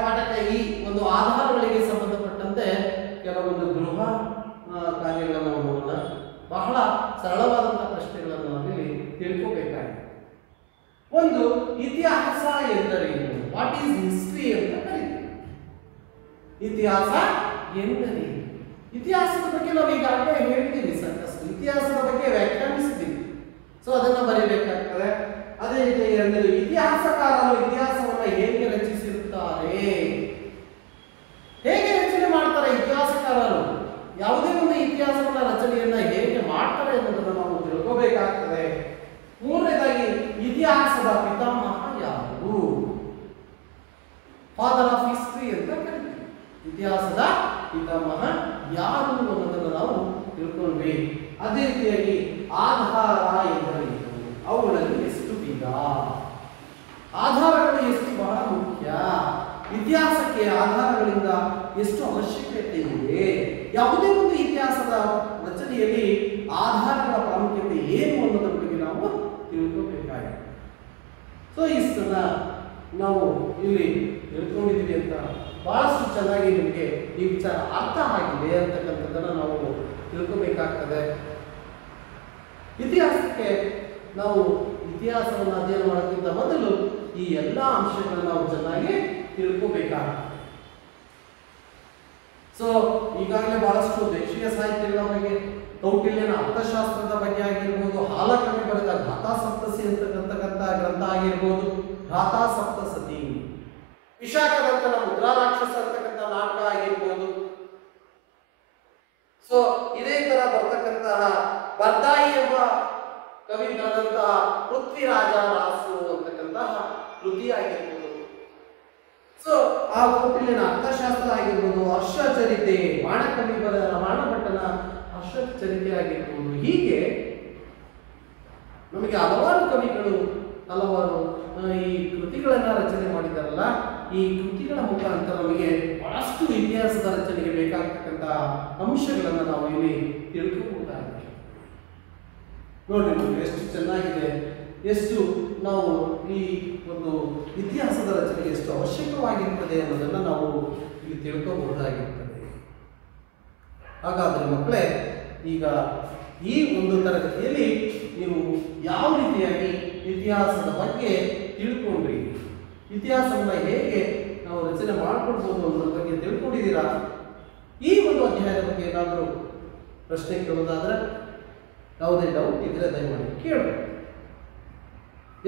ಪಾಠಕ್ಕೆ ಈ ಒಂದು ಆಧಾರಗಳಿಗೆ ಸಂಬಂಧಪಟ್ಟಂತೆ ಕೆಲವೊಂದು ಗೃಹ ಕಾರ್ಯಗಳನ್ನು ನಾವು ನೋಡೋಣ. ಬಹಳ ಸರಳವಾದಂತಹ ಪ್ರಶ್ನೆಗಳನ್ನು ನಾವಿಲ್ಲಿ ತಿಳ್ಕೋಬೇಕಾಗಿದೆ. ಒಂದು, ಇತಿಹಾಸ ಎಂದರೇನು? ವಾಟ್ ಈಸ್ ಹಿಸ್ಟ್ರಿ ಅಂತ ಕರೀತೀವಿ. ಇತಿಹಾಸ ಎಂದರೇನು? ಇತಿಹಾಸದ ಬಗ್ಗೆ ನಾವು ಈಗಾಗಲೇ ಹೇಳ್ತೀವಿ ಸಾಕಷ್ಟು. ಇತಿಹಾಸದ ಬಗ್ಗೆ ವ್ಯಾಖ್ಯಾನಿಸ್ತೀವಿ, ಅದನ್ನ ಬರೀಬೇಕಾಗ್ತದೆ. ಅದೇ ರೀತಿ ಎರಡನೇದು, ಇತಿಹಾಸಕಾರರು ಇತಿಹಾಸವನ್ನ ಹೇಗೆ ರಚಿಸಿರುತ್ತಾರೆ? ಹೇಗೆ ರಚನೆ ಮಾಡ್ತಾರೆ ಇತಿಹಾಸಕಾರರು? ಯಾವುದೇ ಒಂದು ಇತಿಹಾಸವನ್ನ ರಚನೆಯನ್ನ ಹೇಗೆ ಮಾಡ್ತಾರೆ ಅನ್ನೋದನ್ನು ನಾವು ತಿಳ್ಕೋಬೇಕಾಗ್ತದೆ. ಮೂರನೇದಾಗಿ, ಇತಿಹಾಸದ ಪಿತಾಮಹ ಯಾರು? ಫಾದರ್ ಆಫ್ ಹಿಸ್ಟ್ರಿ ಅಂತ ಕರೀತೀವಿ. ಇತಿಹಾಸದ ಪಿತಾಮಹ ಯಾರು ಅನ್ನೋದನ್ನು ನಾವು ತಿಳ್ಕೊಂಡ್ವಿ. ಅದೇ ರೀತಿಯಾಗಿ ಆಧಾರ ಎಂದರೇನು? ಅವುಗಳಲ್ಲಿ ಎಷ್ಟು ವಿಧ? ಆಧಾರಗಳು ಎಷ್ಟು ಬಹಳ ಮುಖ್ಯ? ಇತಿಹಾಸಕ್ಕೆ ಆಧಾರಗಳಿಂದ ಎಷ್ಟು ಅವಶ್ಯಕತೆ ಇದೆ? ಯಾವುದೇ ಒಂದು ಇತಿಹಾಸದ ರಚನೆಯಲ್ಲಿ ಆಧಾರಗಳ ಪ್ರಾಮುಖ್ಯತೆ ಏನು ಅನ್ನೋದ್ರ ಬಗ್ಗೆ ನಾವು ತಿಳ್ಕೋಬೇಕಾಗಿದೆ. ಇಷ್ಟನ್ನ ನಾವು ಇಲ್ಲಿ ತಿಳ್ಕೊಂಡಿದ್ದೀವಿ ಅಂತ ಬಹಳಷ್ಟು ಚೆನ್ನಾಗಿ ನಿಮಗೆ ಈ ವಿಚಾರ ಅರ್ಥ ಆಗಿದೆ ಅಂತಕ್ಕಂಥದ್ದನ್ನು ನಾವು ತಿಳ್ಕೋಬೇಕಾಗ್ತದೆ. ಇತಿಹಾಸಕ್ಕೆ ನಾವು ಇತಿಹಾಸವನ್ನು ಅಧ್ಯಯನ ಮಾಡೋಕ್ಕಿಂತ ಮೊದಲು ಈ ಎಲ್ಲ ಅಂಶಗಳನ್ನು ನಾವು ಚೆನ್ನಾಗಿ ತಿಳ್ಕೋಬೇಕಾಗ್ತದೆ. ಈಗಾಗಲೇ ಬಹಳಷ್ಟು ದೇಶೀಯ ಸಾಹಿತ್ಯಗಳ ಬಗ್ಗೆ, ಕೌಟಿಲ್ಯನ ಅರ್ಥಶಾಸ್ತ್ರದ ಬಗ್ಗೆ ಆಗಿರ್ಬೋದು, ಹಾಲಕವಿ ಬರೆದ ಗಾಥಾ ಸಪ್ತಸಿ ಅಂತಕ್ಕಂಥ ಗ್ರಂಥ ಆಗಿರ್ಬೋದು, ಗಾಥಾ ಸಪ್ತಸತಿ, ವಿಶಾಖದತ್ತನ ಮುದ್ರಾ ರಾಕ್ಷಸ ಅಂತಕ್ಕಂಥ ನಾಟಕ ಆಗಿರ್ಬೋದು, ಇದೇ ತರ ಬರ್ತಕ್ಕಂತಹ ಬರ್ದಾಯಿ ಎಂಬ ಕವಿ ಬರೆದಂತಹ ಪೃಥ್ವಿರಾಜ ರಾಸು ಅಂತಕ್ಕಂತಹ ಕೃತಿ ಆಗಿರ್ಬೋದು, ಆ ಕೌಟಿಲ್ಯನ ಅರ್ಥಶಾಸ್ತ್ರ ಆಗಿರ್ಬೋದು, ಹರ್ಷಚರಿತೆ, ಬಾಣಕವಿ ಬರೆದ ಬಾಣಭಟ್ಟನ ಹರ್ಷಚರಿತೆ ಆಗಿರ್ಬೋದು. ಹೀಗೆ ನಮಗೆ ಹಲವಾರು ಕವಿಗಳು ಹಲವಾರು ಈ ಕೃತಿಗಳನ್ನ ರಚನೆ ಮಾಡಿದಾರಲ್ಲ, ಈ ಕೃತಿಗಳ ಮುಖಾಂತರ ನಮಗೆ ಬಹಳಷ್ಟು ಇತಿಹಾಸದ ರಚನೆಗೆ ಬೇಕಾಗ್ತಕ್ಕಂಥ ಅಂಶಗಳನ್ನು ನಾವು ಇಲ್ಲಿ ತಿಳ್ಕೋಬಹುದಾಗಿದೆ. ನೋಡಿ ಎಷ್ಟು ಚೆನ್ನಾಗಿದೆ, ಎಷ್ಟು ನಾವು ಈ ಒಂದು ಇತಿಹಾಸದ ರಚನೆಗೆ ಎಷ್ಟು ಅವಶ್ಯಕವಾಗಿರ್ತದೆ ಅನ್ನೋದನ್ನು ನಾವು ಇಲ್ಲಿ ತಿಳ್ಕೋಬಹುದಾಗಿರ್ತದೆ. ಹಾಗಾದ್ರೆ ಮಕ್ಕಳೇ, ಈಗ ಈ ಒಂದು ತರಗತಿಯಲ್ಲಿ ನೀವು ಯಾವ ರೀತಿಯಾಗಿ ಇತಿಹಾಸದ ಬಗ್ಗೆ ತಿಳ್ಕೊಂಡ್ರಿ, ಇತಿಹಾಸವನ್ನು ಹೇಗೆ ನಾವು ರಚನೆ ಮಾಡಿಕೊಡ್ಬೋದು ಅನ್ನೋದ್ರ ಬಗ್ಗೆ ತಿಳ್ಕೊಂಡಿದ್ದೀರಾ? ಈ ಒಂದು ಅಧ್ಯಾಯದ ಬಗ್ಗೆ ಏನಾದರೂ ಪ್ರಶ್ನೆ ಕೇಳೋದಾದ್ರೆ, ಯಾವುದೇ ಡೌಟ್ ಇದ್ರೆ ದಯಮಾಡಿ ಕೇಳಬೇಕು.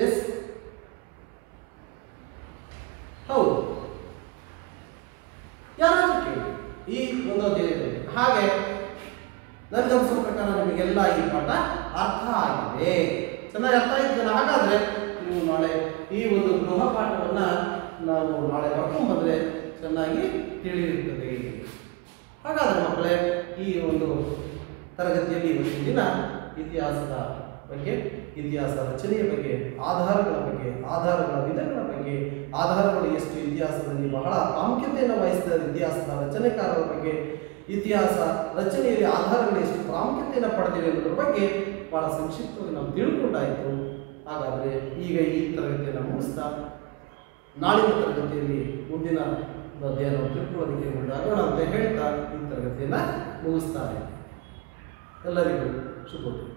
ಎಸ್, ಹೌದು, ಯಾರಾದ್ರೂ ಕೇಳಿ ಈ ಒಂದು ಅಧ್ಯಾಯದಲ್ಲಿ. ಹಾಗೆ ನನಗನ್ಸೋ ಪ್ರಕಾರ ನಿಮಗೆಲ್ಲ ಈ ಪಾಠ ಅರ್ಥ ಆಗಿದೆ, ಚೆನ್ನಾಗಿ ಅರ್ಥ ಆಯ್ತಲ್ಲ? ಹಾಗಾದ್ರೆ ನೀವು ನಾಳೆ ಈ ಒಂದು ಗೃಹ ಪಾಠವನ್ನ ನಾವು ನಾಳೆ ಬರ್ಕೊಂಡು ಬಂದ್ರೆ ಚೆನ್ನಾಗಿ ತಿಳಿಯುತ್ತದೆ. ಹಾಗಾದ್ರೆ ಮಕ್ಕಳೇ, ಈ ಒಂದು ತರಗತಿಯಲ್ಲಿ ಇವತ್ತಿನ ದಿನ ಇತಿಹಾಸದ ಬಗ್ಗೆ, ಇತಿಹಾಸ ರಚನೆಯ ಬಗ್ಗೆ, ಆಧಾರಗಳ ಬಗ್ಗೆ, ಆಧಾರಗಳ ವಿಧಗಳ ಬಗ್ಗೆ, ಆಧಾರಗಳು ಎಷ್ಟು ಇತಿಹಾಸದಲ್ಲಿ ಬಹಳ ಪ್ರಾಮುಖ್ಯತೆಯನ್ನು ವಹಿಸಿದ ಇತಿಹಾಸದ ರಚನೆಕಾರರ ಬಗ್ಗೆ, ಇತಿಹಾಸ ರಚನೆಯಲ್ಲಿ ಆಧಾರಗಳು ಎಷ್ಟು ಪ್ರಾಮುಖ್ಯತೆಯನ್ನು ಪಡೆದಿವೆ ಅನ್ನೋದ್ರ ಬಗ್ಗೆ ಬಹಳ ಸಂಕ್ಷಿಪ್ತವಾಗಿ ನಾವು ತಿಳ್ಕೊಂಡಾಯಿತು. ಹಾಗಾದರೆ ಈಗ ಈ ತರಗತಿಯನ್ನು ಮುಗಿಸ್ತಾ ನಾಳಿನ ತರಗತಿಯಲ್ಲಿ ಮುಂದಿನ ಅಧ್ಯಯನ ತಿಳ್ಕೊಳ್ಳೋದಕ್ಕೆ ಮುಂದಾಗೋಣ ಅಂತ ಹೇಳ್ತಾ ಈ ತರಗತಿಯನ್ನು ಮುಗಿಸ್ತಾರೆ. ಎಲ್ಲರಿಗೂ ಶುಭೋದಯ.